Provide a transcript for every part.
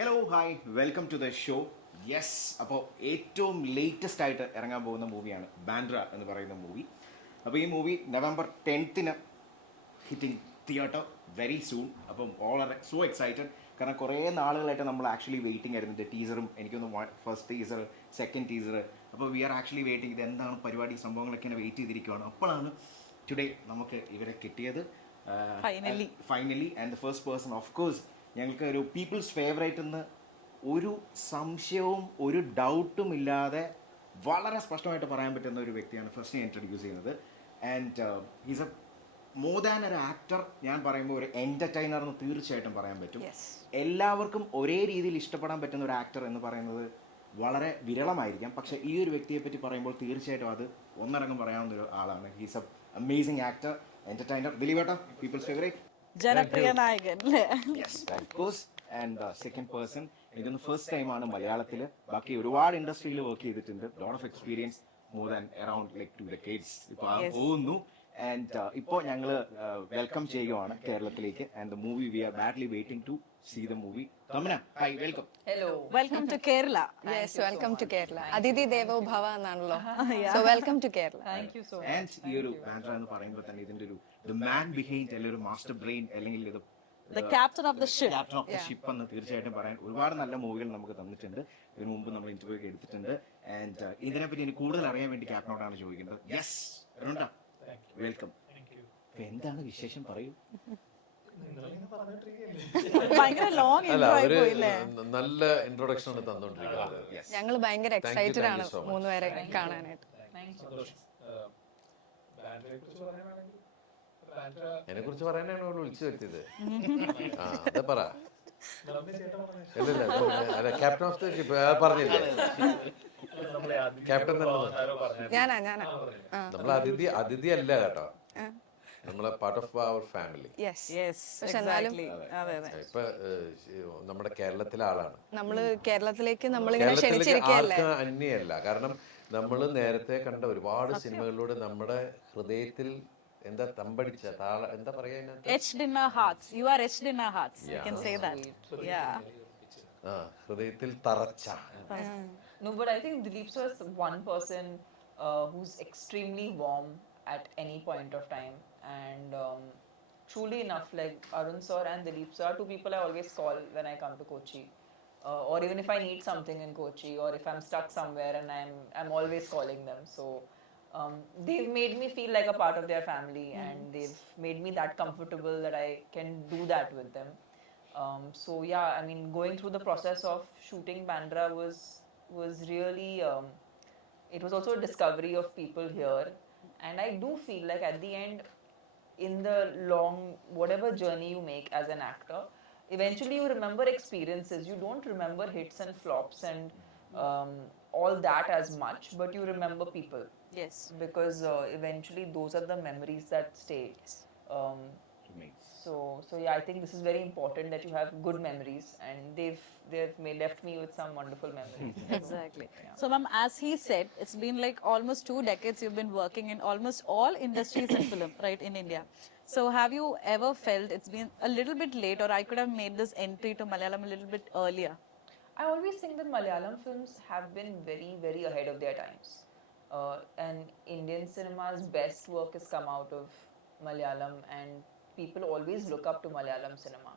Hello hi welcome to the show. Yes, അപ്പോൾ ഏറ്റവും latest ആയിട്ട് ഇറങ്ങാൻ പോകുന്ന മൂവിയാണ് ബാൻഡ്ര എന്ന് പറയുന്ന മൂവി. അപ്പോൾ ഈ movie November 10th hitting theatre very soon. അപ്പം വളരെ സോ എക്സൈറ്റഡ്, കാരണം കുറേ നാളുകളായിട്ട് നമ്മൾ ആക്ച്വലി വെയിറ്റിംഗ് ആയിരുന്നു. ഇതിൻ്റെ ടീസറും എനിക്കൊന്ന് ഫസ്റ്റ് ടീസർ, സെക്കൻഡ് ടീസർ. അപ്പോൾ വി ആർ ആക്ച്വലി വെയിറ്റിംഗ്. ഇത് എന്താണ് പരിപാടി, സംഭവങ്ങളൊക്കെ വെയിറ്റ് ചെയ്തിരിക്കുകയാണ്. അപ്പോഴാണ് ടുഡേ നമുക്ക് ഇവരെ കിട്ടിയത് finally. And the first person, of course ഞങ്ങൾക്ക് ഒരു പീപ്പിൾസ് ഫേവറേറ്റ് എന്ന് ഒരു സംശയവും ഒരു ഡൗട്ടും ഇല്ലാതെ വളരെ സ്പഷ്ടമായിട്ട് പറയാൻ പറ്റുന്ന ഒരു വ്യക്തിയാണ് ഫസ്റ്റ് ഞാൻ ഇൻട്രൊഡ്യൂസ് ചെയ്യുന്നത്. And he's A more than ഒരു ആക്ടർ. ഞാൻ പറയുമ്പോൾ ഒരു എൻ്റർടൈനർ എന്ന് തീർച്ചയായിട്ടും പറയാൻ പറ്റും. എല്ലാവർക്കും ഒരേ രീതിയിൽ ഇഷ്ടപ്പെടാൻ പറ്റുന്ന ഒരു ആക്ടർ എന്ന് പറയുന്നത് വളരെ വിരളമായിരിക്കാം. പക്ഷേ ഈ ഒരു വ്യക്തിയെ പറ്റി പറയുമ്പോൾ തീർച്ചയായിട്ടും അത് ഒന്നടങ്കം പറയാവുന്ന ഒരു ആളാണ്. He's a amazing actor, entertainer. ദിലീപേട്ട, പീപ്പിൾസ് ഫേവറേറ്റ്, ജനപ്രിയ നായകൻ. ആൻഡ് സെക്കൻഡ് പേഴ്സൺ, ഇതൊന്ന് ഫസ്റ്റ് ടൈമാണ് മലയാളത്തിൽ. ബാക്കി ഒരുപാട് ഇൻഡസ്ട്രിയിൽ വർക്ക് ചെയ്തിട്ടുണ്ട്. Lot of experience, more than around like 2 decades ഇപ്പോൾ പോകുന്നു. ആൻഡ് ഇപ്പോൾ ഞങ്ങൾ വെൽക്കം ചെയ്യുകയാണ് കേരളത്തിലേക്ക്. And the movie we are badly waiting to see the movie. Tamanna, hi, welcome. Hello. Welcome to Kerala. Yes, welcome to Kerala. Aditi Devo Bhava എന്നാണല്ലോ. So welcome to Kerala. Thank you so much. And ഈ ഒരു ബാൻഡ്ര എന്ന് പറയുമ്പോൾ തന്നെ ഇതിന്റെ ഒരു the man behind അല്ലെങ്കിൽ ഒരു മാസ്റ്റർ ബ്രെയിൻ അല്ലെങ്കിൽ ഇത് the captain of the ship. Captain of the ship എന്ന് തീർച്ചയായിട്ടും പറയാൻ ഒരുപാട് നല്ല മൂവികൾ നമുക്ക് തന്നിട്ടുണ്ട്. ഇതിനു മുമ്പ് നമ്മൾ ഇന്റർവ്യൂ ഒക്കെ എടുത്തിട്ടുണ്ട്. ആൻഡ് ഇതിനെപ്പറ്റി എനിക്ക് കൂടുതൽ അറിയാൻ വേണ്ടി ക്യാപ്റ്റനോടാണ് ചോദിക്കുന്നത്. യെസ്, അരുണ്ട, വെൽക്കം. എന്താണ് വിശേഷം, പറയൂ. ഭയങ്കര ലോങ് ഇൻട്രോ ആയിപ്പോയില്ലേ? നല്ല ഇൻട്രൊഡക്ഷൻ ആണ് തന്നോണ്ടിരിക്കുന്നത്. ഞങ്ങൾ ഭയങ്കര എക്സൈറ്റഡ് ആണ് മൂന്നുപേരെ കാണാനായിട്ട്. എന്നെ കുറിച്ച് പറയാനാണ് അവൾ വിളിച്ചു വരുത്തിയത്. അതെ പറ. അല്ല, ക്യാപ്റ്റൻ ഓഫ് ദ ഷിപ്പ് പറഞ്ഞില്ലേ? ക്യാപ്റ്റൻ ഞാനാ നമ്മൾ അതിഥി അല്ല കേട്ടോ, നമ്മളെ പാർട്ട് ഓഫ് അവർ ഫാമിലി. ഇപ്പൊ നമ്മുടെ കേരളത്തിലെ ആളാണ്. നമ്മള് കേരളത്തിലേക്ക് നമ്മളിങ്ങനെ ക്ഷണിച്ചിരിക്കുകയല്ലേ. അന്യല്ല, കാരണം നമ്മൾ നേരത്തെ കണ്ട ഒരുപാട് സിനിമകളിലൂടെ നമ്മുടെ ഹൃദയത്തിൽ എന്താ തമ്പടിച്ച എന്താ പറയാ, etched in our hearts. You are etched in our hearts. You can say that. Yeah. ഹൃദയത്തിൽ തറച്ച. No, but I think Dileep sir is one person who's extremely warm at any point of time, and truly enough, like Arun sir and Dileep sir are two people I always call when I come to Kochi, or even if I need something in Kochi, or if I'm stuck somewhere, and I'm always calling them. So they've made me feel like a part of their family, and they've made me that comfortable that I can do that with them. So yeah, I mean, going through the process of shooting Bandra was really it was also a discovery of people here, and I do feel like at the end, in the long whatever journey you make as an actor, eventually you remember experiences. You don't remember hits and flops and all that as much, but you remember people. Yes, because eventually those are the memories that stay. So yeah, I think this is very important that you have good memories, and they've left me with some wonderful memories. exactly. Yeah. So ma'am, as he said, it's been like almost 2 decades you've been working in almost all industries in film, right, in India. So have you ever felt it's been a little bit late, or I could have made this entry to Malayalam a little bit earlier? I always think that Malayalam films have been very, very ahead of their times. And Indian cinema's best work has come out of Malayalam, and people always look up to Malayalam cinema.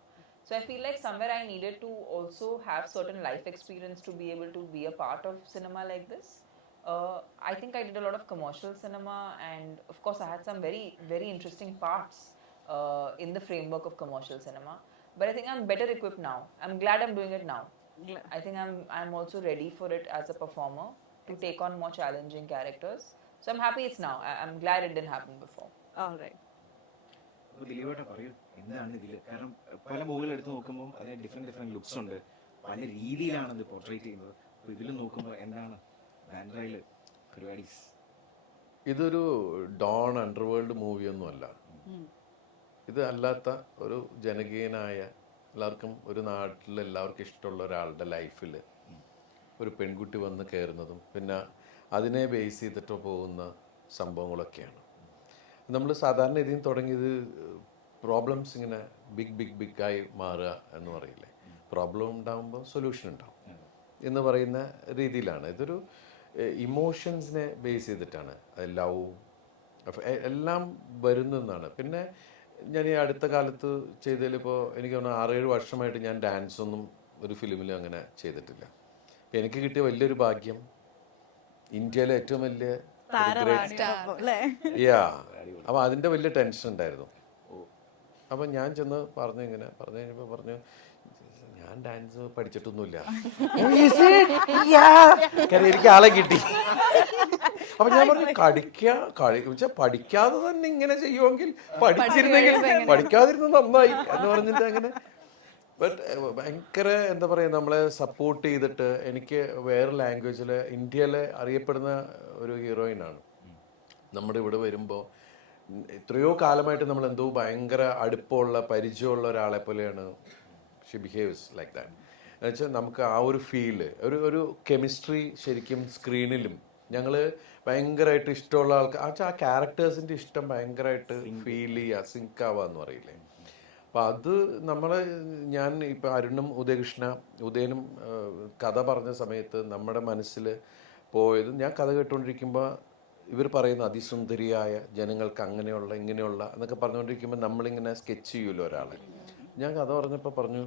So I feel like somewhere I needed to also have certain life experience to be able to be a part of cinema like this. I think I did a lot of commercial cinema, and of course I had some very, very interesting parts in the framework of commercial cinema. But I think I'm better equipped now. I'm glad I'm doing it now. I think I'm also ready for it as a performer to take on more challenging characters. So I'm happy it's now. I'm glad it didn't happen before. All right. ദിലീപേട്ട പറയൂ, എന്താണ് ഇതിൽ? കാരണം പല മൂവികൾ എടുത്ത് നോക്കുമ്പോൾ അതിന് different looks ഉണ്ട്, പല രീതിയിലാണ് ഇത് പോർട്രേറ്റ് ചെയ്യുന്നത്. അപ്പോൾ ഇതിൽ നോക്കുമ്പോൾ എന്താണ് ബാൻഡ്രയിൽ പരിപാടീസ്? ഇതൊരു ഡോൺ അണ്ടർവേൾഡ് മൂവിയൊന്നുമല്ല. ഇത് അല്ലാത്ത ഒരു ജനകീയനായ, എല്ലാവർക്കും ഒരു നാട്ടിൽ എല്ലാവർക്കും ഇഷ്ടമുള്ള ഒരാളുടെ ലൈഫിൽ ഒരു പെൺകുട്ടി വന്ന് കയറുന്നതും പിന്നെ അതിനെ ബേസ് ചെയ്തിട്ട് പോകുന്ന സംഭവങ്ങളൊക്കെയാണ്. നമ്മൾ സാധാരണ ഇതിന് തുടങ്ങിയത് പ്രോബ്ലംസ് ഇങ്ങനെ ബിഗ് ആയി മാറുക എന്ന് പറയില്ലേ. പ്രോബ്ലം ഉണ്ടാകുമ്പോൾ സൊല്യൂഷൻ ഉണ്ടാവും എന്ന് പറയുന്ന രീതിയിലാണ്. ഇതൊരു ഇമോഷൻസിനെ ബേസ് ചെയ്തിട്ടാണ്, ലവ് എല്ലാം വരുന്നതാണ്. പിന്നെ ഞാൻ ഈ അടുത്ത കാലത്ത് ചെയ്തതിൽ ഇപ്പോൾ എനിക്ക് തോന്നുന്നു 6-7 വർഷമായിട്ട് ഞാൻ ഡാൻസ് ഒന്നും ഒരു ഫിലിമിലും അങ്ങനെ ചെയ്തിട്ടില്ല. അപ്പം എനിക്ക് കിട്ടിയ വലിയൊരു ഭാഗ്യം ഇന്ത്യയിലെ ഏറ്റവും വലിയ അപ്പം അതിൻ്റെ വലിയ ടെൻഷൻ ഉണ്ടായിരുന്നു. അപ്പം ഞാൻ ചെന്ന് പറഞ്ഞു, ഇങ്ങനെ പറഞ്ഞു കഴിഞ്ഞപ്പോൾ പറഞ്ഞു ഞാൻ ഡാൻസ് പഠിച്ചിട്ടൊന്നുമില്ല. കാരണം എനിക്ക് ആളെ കിട്ടി. അപ്പൊ ഞാൻ പറഞ്ഞു പഠിക്കാതെ തന്നെ ഇങ്ങനെ ചെയ്യുമെങ്കിൽ പഠിച്ചിരുന്നെങ്കിൽ പഠിക്കാതിരുന്നത് നന്നായി എന്ന് പറഞ്ഞിട്ട് അങ്ങനെ. ബട്ട് ഭയങ്കര എന്താ പറയുക, നമ്മളെ സപ്പോർട്ട് ചെയ്തിട്ട് എനിക്ക് വേറെ ലാംഗ്വേജിൽ ഇന്ത്യയിലെ അറിയപ്പെടുന്ന ഒരു ഹീറോയിനാണ്. നമ്മുടെ ഇവിടെ വരുമ്പോൾ എത്രയോ കാലമായിട്ട് നമ്മൾ എന്തോ ഭയങ്കര അടുപ്പമുള്ള പരിചയമുള്ള ഒരാളെ പോലെയാണ് ഷി ബിഹേവ്സ് ലൈക്ക് ദാറ്റ്. എന്നുവെച്ചാൽ നമുക്ക് ആ ഒരു ഫീല്, ഒരു കെമിസ്ട്രി ശരിക്കും സ്ക്രീനിലും ഞങ്ങൾ ഭയങ്കരമായിട്ട് ഇഷ്ടമുള്ള ആൾക്കാർ, ആ ക്യാരക്ടേഴ്സിൻ്റെ ഇഷ്ടം ഭയങ്കരമായിട്ട് ഫീൽ ചെയ്യുക, സിങ്ക് ആവുക എന്ന് പറയില്ലേ. അപ്പം അത് ഞാൻ ഇപ്പം അരുണും ഉദയനും കഥ പറഞ്ഞ സമയത്ത് നമ്മുടെ മനസ്സിൽ പോയത്, ഞാൻ കഥ കേട്ടുകൊണ്ടിരിക്കുമ്പോൾ ഇവർ പറയുന്ന അതിസുന്ദരിയായ ജനങ്ങൾക്ക് അങ്ങനെയുള്ള ഇങ്ങനെയുള്ള എന്നൊക്കെ പറഞ്ഞുകൊണ്ടിരിക്കുമ്പോൾ നമ്മളിങ്ങനെ സ്കെച്ച് ചെയ്യുമല്ലോ ഒരാളെ. ഞാൻ കഥ പറഞ്ഞപ്പോൾ പറഞ്ഞു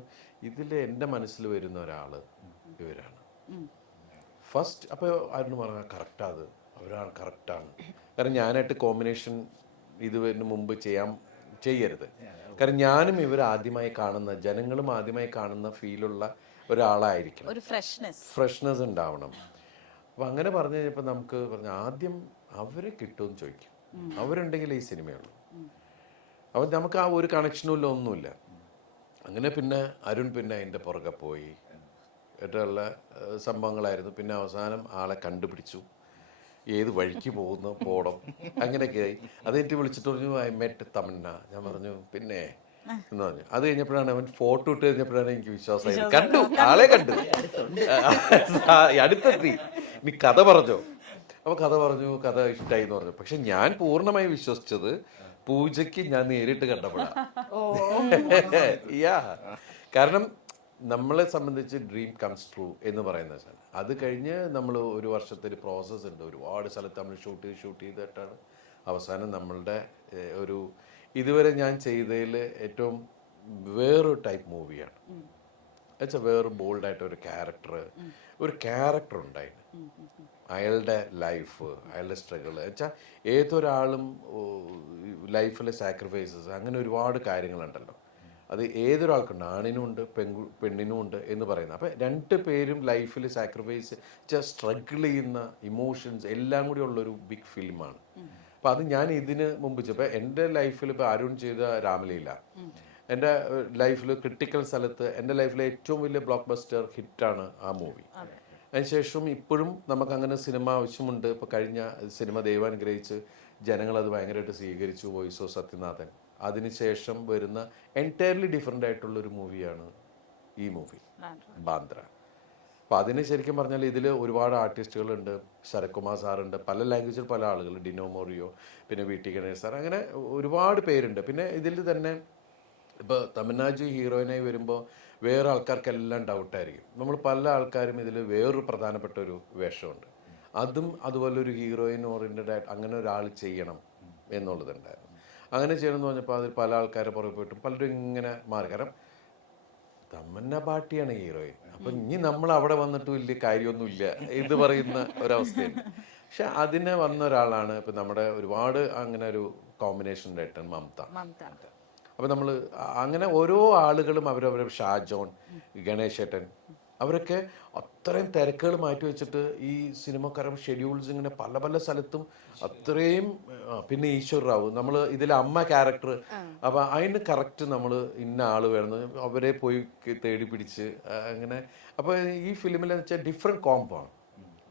ഇതിൽ എൻ്റെ മനസ്സിൽ വരുന്ന ഒരാൾ ഇവരാണ് ഫസ്റ്റ്. അപ്പോൾ അരുണ് പറഞ്ഞ കറക്റ്റാണ്, അത് അവരാണ് കറക്റ്റാണ്. കാരണം ഞാനായിട്ട് കോമ്പിനേഷൻ ഇതിന് മുമ്പ് ചെയ്യരുത്. കാരണം ഞാനും ഇവർ ആദ്യമായി കാണുന്ന, ജനങ്ങളും ആദ്യമായി കാണുന്ന ഫീലുള്ള ഒരാളായിരിക്കണം, ഒരു ഫ്രഷ്നെസ് ഉണ്ടാവണം. അപ്പം അങ്ങനെ പറഞ്ഞു കഴിഞ്ഞപ്പോൾ നമുക്ക് പറഞ്ഞു ആദ്യം അവരെ കിട്ടുമെന്ന് ചോദിക്കും, അവരുണ്ടെങ്കിൽ ഈ സിനിമയുള്ളൂ. അപ്പം നമുക്ക് ആ ഒരു കണക്ഷനുമില്ല, ഒന്നുമില്ല. അങ്ങനെ പിന്നെ അരുൺ അതിൻ്റെ പുറകെ പോയി ആയിട്ടുള്ള സംഭവങ്ങളായിരുന്നു. പിന്നെ അവസാനം ആളെ കണ്ടുപിടിച്ചു, ഏത് വഴിക്ക് പോകുന്നു പോടം അങ്ങനെയൊക്കെ ആയി. അതെനിക്ക് വിളിച്ചിട്ട് പറഞ്ഞു ഐ മെറ്റ് തമന്ന. ഞാൻ പറഞ്ഞു പിന്നെ എന്ന് പറഞ്ഞു. അത് കഴിഞ്ഞപ്പോഴാണ് അവൻ ഫോട്ടോ ഇട്ട് കഴിഞ്ഞപ്പോഴാണ് എനിക്ക് വിശ്വാസമായത്. കണ്ടു, ആളെ കണ്ടു, അടുത്തെത്തി. നീ കഥ പറഞ്ഞോ? അപ്പോൾ കഥ പറഞ്ഞു, കഥ ഇഷ്ടമായി എന്ന് പറഞ്ഞു. പക്ഷെ ഞാൻ പൂർണ്ണമായി വിശ്വസിച്ചത് പൂജയ്ക്ക് ഞാൻ നേരിട്ട് കണ്ടപ്പോഴാണ്. കാരണം നമ്മളെ സംബന്ധിച്ച് ഡ്രീം കംസ് ട്രൂ എന്ന് പറയുന്ന സാധനം, അത് കഴിഞ്ഞ് നമ്മൾ ഒരു വർഷത്തെ ഒരു പ്രോസസ്സ് ഉണ്ട്. ഒരുപാട് സ്ഥലത്ത് നമ്മൾ ഷൂട്ട് ചെയ്തിട്ടാണ് അവസാനം നമ്മളുടെ ഒരു ഇതുവരെ ഞാൻ ചെയ്തതിൽ ഏറ്റവും വേറൊരു ടൈപ്പ് മൂവിയാണ്. എന്നുവെച്ചാൽ വേറെ ബോൾഡായിട്ട് ഒരു ക്യാരക്ടർ ഉണ്ടായിരുന്നു. അയാളുടെ ലൈഫ്, അയാളുടെ സ്ട്രഗിൾ വെച്ചാൽ ഏതൊരാളും ലൈഫിലെ സാക്രിഫൈസസ്, അങ്ങനെ ഒരുപാട് കാര്യങ്ങളുണ്ടല്ലോ. അത് ഏതൊരാൾക്കുണ്ട്, ആണിനും ഉണ്ട് പെണ്ണിനും ഉണ്ട് എന്ന് പറയുന്നത്. അപ്പം 2 പേരും ലൈഫിൽ സാക്രിഫൈസ് സ്ട്രഗിൾ ചെയ്യുന്ന ഇമോഷൻസ് എല്ലാം കൂടി ഉള്ളൊരു ബിഗ് ഫിലിമാണ്. അപ്പം അത് ഞാൻ ഇതിന് മുമ്പ് ഇപ്പോൾ എൻ്റെ ലൈഫിൽ ഇപ്പോൾ അരുൺ ചെയ്ത രാമലീല, എൻ്റെ ലൈഫിൽ ക്രിട്ടിക്കൽ സ്ഥലത്ത് എൻ്റെ ലൈഫിലെ ഏറ്റവും വലിയ ബ്ലോക്ക് ബസ്റ്റർ ഹിറ്റാണ് ആ മൂവി. അതിനുശേഷം ഇപ്പോഴും നമുക്കങ്ങനെ സിനിമ ആവശ്യമുണ്ട്. ഇപ്പോൾ കഴിഞ്ഞ സിനിമ ദൈവാനുഗ്രഹിച്ച് ജനങ്ങളത് ഭയങ്കരമായിട്ട് സ്വീകരിച്ചു, വോയിസ് ഓഫ് സത്യനാഥൻ. അതിനുശേഷം വരുന്ന എൻറ്റയർലി ഡിഫറെൻ്റ് ആയിട്ടുള്ളൊരു മൂവിയാണ് ഈ മൂവി ബാന്ദ്ര. അപ്പോൾ അതിന് ശരിക്കും പറഞ്ഞാൽ ഇതിൽ ഒരുപാട് ആർട്ടിസ്റ്റുകളുണ്ട്. ശരത്കുമാർ സാറുണ്ട്, പല ലാംഗ്വേജിൽ പല ആളുകൾ, ഡിനോ മോറിയോ, പിന്നെ VT ഗണേഷ് സാർ, അങ്ങനെ ഒരുപാട് പേരുണ്ട്. പിന്നെ ഇതിൽ തന്നെ ഇപ്പോൾ തമന്നാജി ഹീറോയിനായി വരുമ്പോൾ വേറെ ആൾക്കാർക്കെല്ലാം ഡൗട്ടായിരിക്കും. നമ്മൾ പല ആൾക്കാരും ഇതിൽ വേറൊരു പ്രധാനപ്പെട്ട ഒരു വേഷമുണ്ട്, അതും അതുപോലെ ഒരു ഹീറോയിൻ ഓറിയൻറ്റഡ് ആയിട്ട് അങ്ങനെ ഒരാൾ ചെയ്യണം എന്നുള്ളതുണ്ടായിരുന്നു. അങ്ങനെ ചെയ്യണമെന്ന് പറഞ്ഞപ്പോൾ അതിൽ പല ആൾക്കാരെ പുറകെ പോയിട്ടും പലരും ഇങ്ങനെ മാറി. കാരണം തമന്ന ഭാട്ടിയാണ് ഹീറോയിൻ, അപ്പം ഇനി നമ്മൾ അവിടെ വന്നിട്ട് വലിയ കാര്യമൊന്നുമില്ല ഇത് പറയുന്ന ഒരവസ്ഥയുണ്ട്. പക്ഷെ അതിനെ വന്ന ഒരാളാണ് ഇപ്പം നമ്മുടെ ഒരുപാട് അങ്ങനെ ഒരു കോമ്പിനേഷൻ ഉണ്ടായിട്ടാണ് മമത. അപ്പം നമ്മൾ അങ്ങനെ ഓരോ ആളുകളും അവരവരെ ഷാജോൺ, ഗണേശേട്ടൻ, അവരൊക്കെ അത്രയും തിരക്കുകൾ മാറ്റി വെച്ചിട്ട് ഈ സിനിമക്കാരും ഷെഡ്യൂൾസ് ഇങ്ങനെ പല പല സ്ഥലത്തും അത്രയും. പിന്നെ ഈശ്വർ റാവു, നമ്മൾ ഇതിലെ അമ്മ ക്യാരക്ടർ, അപ്പം അതിന് കറക്റ്റ് നമ്മൾ ഇന്ന ആൾ വേണം, അവരെ പോയി തേടി പിടിച്ച് അങ്ങനെ. അപ്പോൾ ഈ ഫിലിമിൽ വെച്ചാൽ ഡിഫറെൻറ്റ് കോംബാണ്,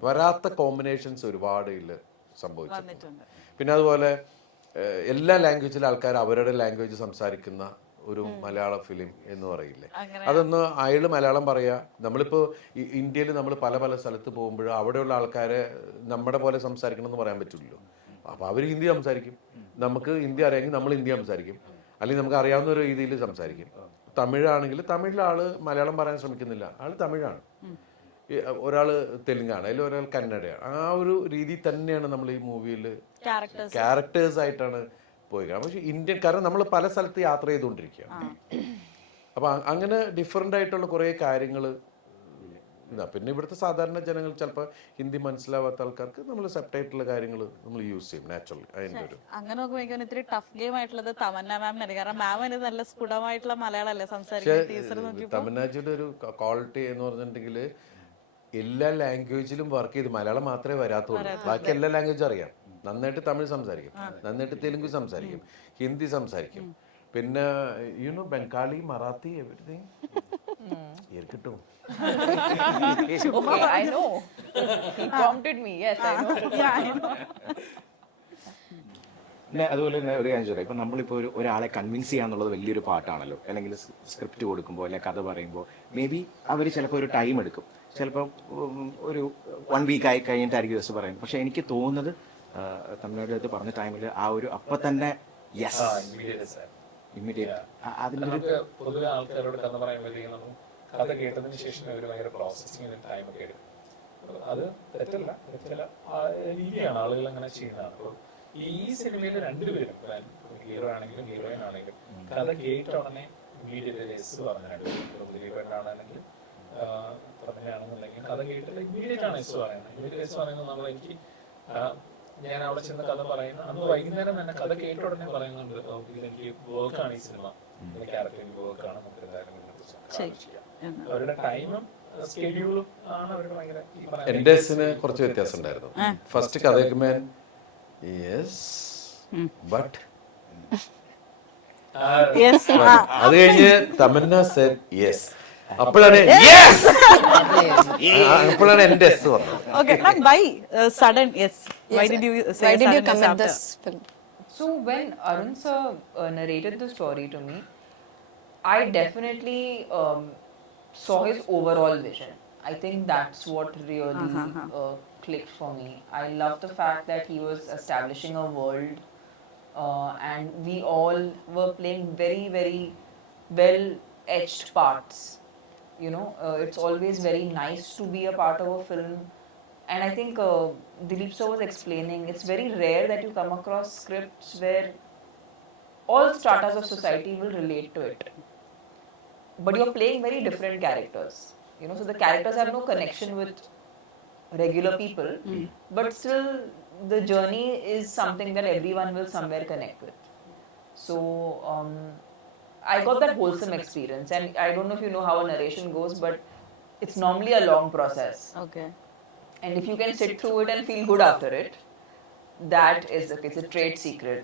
വരാത്ത കോമ്പിനേഷൻസ് ഒരുപാട് ഇതിൽ സംഭവിച്ചിട്ടുണ്ട്. പിന്നെ അതുപോലെ എല്ലാ ലാംഗ്വേജിലെ ആൾക്കാർ അവരുടെ ലാംഗ്വേജ് സംസാരിക്കുന്ന ഒരു മലയാള ഫിലിം എന്ന് പറയില്ലേ, അതൊന്ന് അയാൾ മലയാളം പറയാ. നമ്മളിപ്പോൾ ഇന്ത്യയിൽ നമ്മൾ പല പല സ്ഥലത്ത് പോകുമ്പോൾ അവിടെയുള്ള ആൾക്കാരെ നമ്മുടെ പോലെ സംസാരിക്കണം എന്ന് പറയാൻ പറ്റില്ലല്ലോ. അപ്പോൾ അവർ ഹിന്ദി സംസാരിക്കും, നമുക്ക് ഹിന്ദി അറിയാമെങ്കിൽ നമ്മൾ ഹിന്ദി സംസാരിക്കും, അല്ലെങ്കിൽ നമുക്ക് അറിയാവുന്ന ഒരു രീതിയിൽ സംസാരിക്കും. തമിഴാണെങ്കിൽ തമിഴിലെ ആള് മലയാളം പറയാൻ ശ്രമിക്കുന്നില്ല, ആള് തമിഴാണ്. ഒരാൾ തെലുങ്കാണ്, അതിൽ ഒരാൾ കന്നഡയാണ്. ആ ഒരു രീതി തന്നെയാണ് നമ്മൾ ഈ മൂവിയിൽ ക്യാരക്ടേഴ്സ് ആയിട്ടാണ് പോയി. പക്ഷെ ഇന്ത്യൻ, കാരണം നമ്മൾ പല സ്ഥലത്ത് യാത്ര ചെയ്തുകൊണ്ടിരിക്കുകയാണ്. അപ്പം അങ്ങനെ ഡിഫറെൻ്റ് ആയിട്ടുള്ള കുറേ കാര്യങ്ങൾ ഇതാ. പിന്നെ ഇവിടുത്തെ സാധാരണ ജനങ്ങൾ ചിലപ്പോൾ ഹിന്ദി മനസ്സിലാവാത്ത ആൾക്കാർക്ക് നമ്മൾ സബ്ടൈറ്റിലുള്ള കാര്യങ്ങൾ നമ്മൾ യൂസ് ചെയ്യും നാച്ചുറലി. അതിൻ്റെ ഒരു അങ്ങനെ നോക്കുമ്പോൾ ഇത്തിരി ടഫ് ഗെയിം ആയിട്ടുള്ളത് തമന്ന മാമിനാണ്. കാരണം മാമിന് നല്ല സ്ഫുടമായിട്ടുള്ള മലയാളമല്ലേ സംസാരിക്കുന്നത്. തമന്നാജിയുടെ ഒരു ക്വാളിറ്റി എന്ന് പറഞ്ഞിട്ടുണ്ടെങ്കിൽ എല്ലാ ലാംഗ്വേജിലും വർക്ക് ചെയ്ത്, മലയാളം മാത്രമേ വരാത്തുള്ളൂ, ബാക്കി എല്ലാ ലാംഗ്വേജും അറിയാം. നന്നായിട്ട് തമിഴ് സംസാരിക്കും, നന്നായിട്ട് തെലുങ്ക് സംസാരിക്കും, ഹിന്ദി സംസാരിക്കും, പിന്നെ ബംഗാളി, മറാത്തി, എവരിതിങ് കിട്ടും. Okay, I know. He prompted me. Yes, I know. Yeah, I know. പിന്നെ അതുപോലെ തന്നെ ഒരു കാര്യം ചോദിക്കാം, ഇപ്പം നമ്മളിപ്പോൾ ഒരാളെ കൺവിൻസ് ചെയ്യാന്നുള്ളത് വലിയൊരു പാട്ടാണല്ലോ. അല്ലെങ്കിൽ സ്ക്രിപ്റ്റ് കൊടുക്കുമ്പോൾ അല്ലെങ്കിൽ കഥ പറയുമ്പോൾ മേ ബി അവർ ചിലപ്പോൾ ഒരു ടൈം എടുക്കും, ചിലപ്പോൾ ഒരു 1 വീക്ക് ആയി കഴിഞ്ഞിട്ടായിരിക്കും ദിവസം പറയുന്നത്. പക്ഷെ എനിക്ക് തോന്നുന്നത് തമിഴ്നാട്ടിൽ പറഞ്ഞ ടൈമിൽ ആ ഒരു അപ്പം തന്നെ യെസ് ഇമ്മീഡിയറ്റ്. അതിൻ്റെ പൊതുവെ ആൾക്കാരോട് കഥ പറയുമ്പോഴത്തേക്കും കഥ കേട്ടതിന് ശേഷം അവർ ഭയങ്കര പ്രോസസ്സിങ്ങിന് ടൈമൊക്കെ എടുക്കും. അത് തെറ്റല്ല, രീതിയാണ് ആളുകൾ അങ്ങനെ ചെയ്യുന്നതാണ്. അപ്പോൾ ഈ സിനിമയിൽ രണ്ടുപേരും, ഹീറോ ആണെങ്കിലും ഹീറോയിൻ ആണെങ്കിലും, കഥ കേട്ട ഉടനെ ഇമ്മീഡിയറ്റ് യെസ് പറഞ്ഞ രണ്ടുപേരും. ദിലീപേട്ടനാണെങ്കിൽ പറഞ്ഞാണെന്നുണ്ടെങ്കിൽ കഥ കേട്ടിട്ട് ഇമ്മീഡിയറ്റ് ആണ് യെസ് പറയുന്നത്. ഇമ്മീഡിയറ്റ് യെസ് പറയുന്നത് എനിക്ക് ഞാൻ അവിടെ ചെന്ന് കഥ പറയുന്ന അന്ന് വൈകുന്നേരം തന്നെ കഥ കേട്ട ഉടനെ പറയുന്നുണ്ട്, ഇതെനിക്ക് വർക്കാണ് ഈ സിനിമ, എന്റെ ക്യാരക്ടറിന് വർക്കാണ്, നമുക്ക് എന്തായാലും ചെയ്യാം. അവരുടെ ടൈമും സ്കെഡ്യൂളും ആണ് അവരുടെ ഭയങ്കര. എന്റെ കുറച്ച് വ്യത്യാസം ഉണ്ടായിരുന്നു. ഫസ്റ്റ് കഥ കേൾക്കുമ്പോൾ യെസ് ബട്ട്, അത് കഴിഞ്ഞ് തമന്ന സെഡ് യെസ്, അപ്പോഴാണ് അപ്പോഴാണ് എന്റെ എസ് പറഞ്ഞത്. Okay, ma'am, why sudden yes? Why did you say Why did you sudden come yes at after? this film? So when Arun sir narrated the story to me, I definitely saw his overall vision. I think that's what really clicked for me. I love the fact that he was establishing a world, and we all were playing very, very well-etched parts. It's always very nice to be a part of a film. And I think Dileep sir was explaining, it's very rare that you come across scripts where all stratas of society will relate to it. But you're playing very different characters. So the characters have no connection with regular people, but still the journey is something that everyone will somewhere connect with. So I got that wholesome experience, and I don't know if you know how a narration goes, but it's normally a long process. Okay. And if you can sit through it and feel good after it, that is it's a trade secret.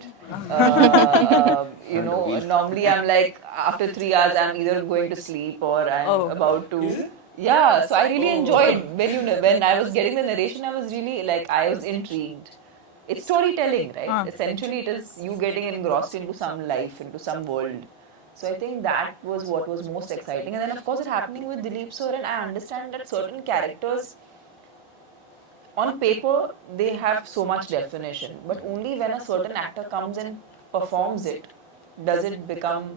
Normally I'm like, after 3 hours I'm either going to sleep or I'm about to. Yeah, so I really enjoyed when I was getting the narration. I was really like, I was intrigued. It's storytelling, right? Essentially it is you getting engrossed into some life, into some world. So I think that was what was most exciting. And then of course it's happening with Dileep sir, and I understand that certain characters on paper they have so much definition, but only when a certain actor comes and performs it does it become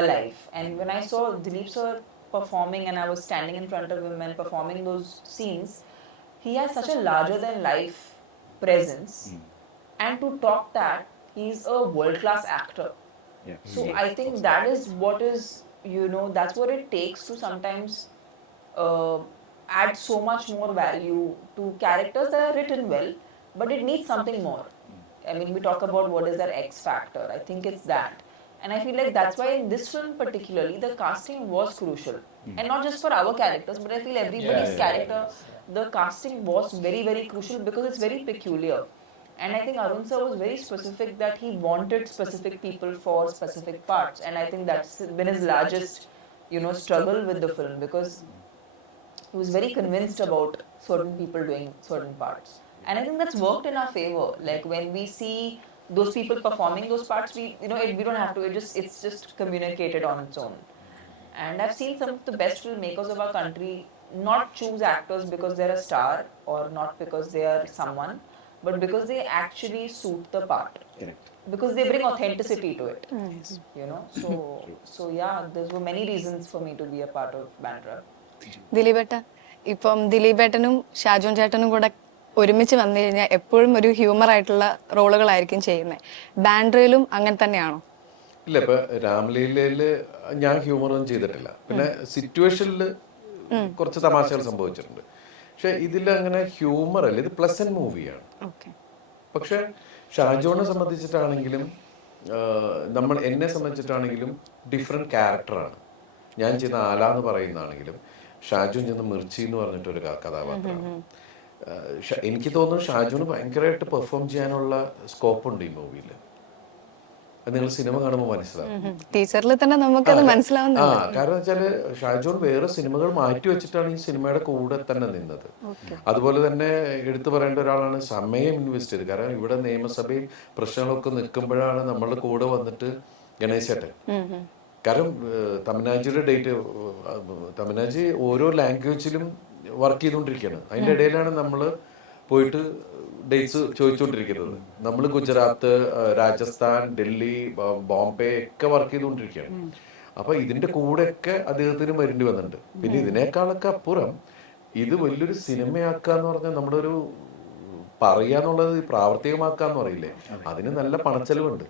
alive. And when I saw Dileep sir performing and I was standing in front of him and performing those scenes, he has such a larger than life presence, and to top that he's a world class actor. So I think that is what is, that's what it takes to sometimes add so much more value to characters that are written well, but it needs something more. I mean, we talk about what is their X factor. I think it's that. And I feel like that's why in this film particularly, the casting was crucial. And not just for our characters, but I feel everybody's character, the casting was very, very crucial because it's very peculiar. And I think Arun sir was very specific that he wanted specific people for specific parts. And I think that's been his largest, struggle with the film, because he was very convinced about certain people doing certain parts. And I think that's worked in our favor. Like when we see those people performing those parts, we don't have to, it's just communicated on its own. And I've seen some of the best filmmakers of our country not choose actors because they're a star or not because they are someone, but because they actually suit the part. Correct. because they bring authenticity to it, you know. So yeah, there were many reasons for me to be a part of Bandra. ദിലീപേട്ട, ഇപ്പം ദിലീപേട്ടനും ഷാജോൺ ചേട്ടനും കൂടെ ഒരുമിച്ച് വന്നു കഴിഞ്ഞാൽ എപ്പോഴും ഒരു humour ആയിട്ടുള്ള റോളുകളായിരിക്കും ചെയ്യുന്നത്. ബാൻഡ്രയിലും അങ്ങനെ തന്നെയാണോ? ഇല്ല, ഇപ്പൊ രാമലീലയില് ഞാൻ ഹ്യൂമറൊന്നും ചെയ്തിട്ടില്ല. പിന്നെ സിറ്റുവേഷനിൽ കുറച്ച് തമാശകൾ സംഭവിച്ചിട്ടുണ്ട്. പക്ഷെ ഇതിൽ അങ്ങനെ ഹ്യൂമർ അല്ല, ഇത് പ്ലസന്റ് മൂവിയാണ്. പക്ഷെ ഷാജോനെ സംബന്ധിച്ചിട്ടാണെങ്കിലും എന്നെ സംബന്ധിച്ചിട്ടാണെങ്കിലും ഡിഫറെന്റ് ക്യാരക്ടറാണ്. ഞാൻ ചെയ്യുന്ന ആല എന്ന് പറയുന്നതാണെങ്കിലും ഷാജോൻ ചെയ്യുന്ന മിർച്ചി എന്ന് പറഞ്ഞിട്ടൊരു കഥാപാത്രമാണ്. എനിക്ക് തോന്നുന്നു ഷാജോന് ഭയങ്കരമായിട്ട് പെർഫോം ചെയ്യാനുള്ള സ്കോപ്പ് ഉണ്ട് ഈ മൂവിയിൽ. അത് നിങ്ങൾ സിനിമ കാണുമ്പോൾ മനസ്സിലാവും. ടീച്ചറിൽ തന്നെ നമുക്കത് മനസ്സിലാവുന്നുണ്ട്. കാരണം വെച്ചാല് ഷാജോൻ വേറെ സിനിമകൾ മാറ്റി വെച്ചിട്ടാണ് ഈ സിനിമയുടെ കൂടെ തന്നെ നിന്നത്. അതുപോലെ തന്നെ എടുത്തു പറയേണ്ട ഒരാളാണ് സമയം ഇൻവെസ്റ്റ് ചെയ്ത്. കാരണം ഇവിടെ നിയമസഭയിൽ പ്രശ്നങ്ങളൊക്കെ നിൽക്കുമ്പോഴാണ് നമ്മളുടെ കൂടെ വന്നിട്ട് ഗണേശേട്ടൻ. കാരണം തമിഴ്നാജിയുടെ ഡേറ്റ്, തമിഴ്നാജി ഓരോ ലാംഗ്വേജിലും വർക്ക് ചെയ്തുകൊണ്ടിരിക്കുകയാണ്. അതിൻ്റെ ഇടയിലാണ് നമ്മൾ പോയിട്ട് ഡേറ്റ്സ് ചോദിച്ചുകൊണ്ടിരിക്കുന്നത്. നമ്മൾ ഗുജറാത്ത്, രാജസ്ഥാൻ, ഡൽഹി, ബോംബെ ഒക്കെ വർക്ക് ചെയ്തുകൊണ്ടിരിക്കുകയാണ്. അപ്പൊ ഇതിന്റെ കൂടെയൊക്കെ അദ്ദേഹത്തിന് വരേണ്ടി വന്നിട്ടുണ്ട്. പിന്നെ ഇതിനേക്കാളൊക്കെ അപ്പുറം ഇത് വലിയൊരു സിനിമയാക്കാന്ന് പറഞ്ഞാൽ നമ്മുടെ ഒരു പറയാന്നുള്ളത് പ്രാവർത്തികമാക്കാന്ന് പറയില്ലേ, അതിന് നല്ല പണച്ചെലവുണ്ട്.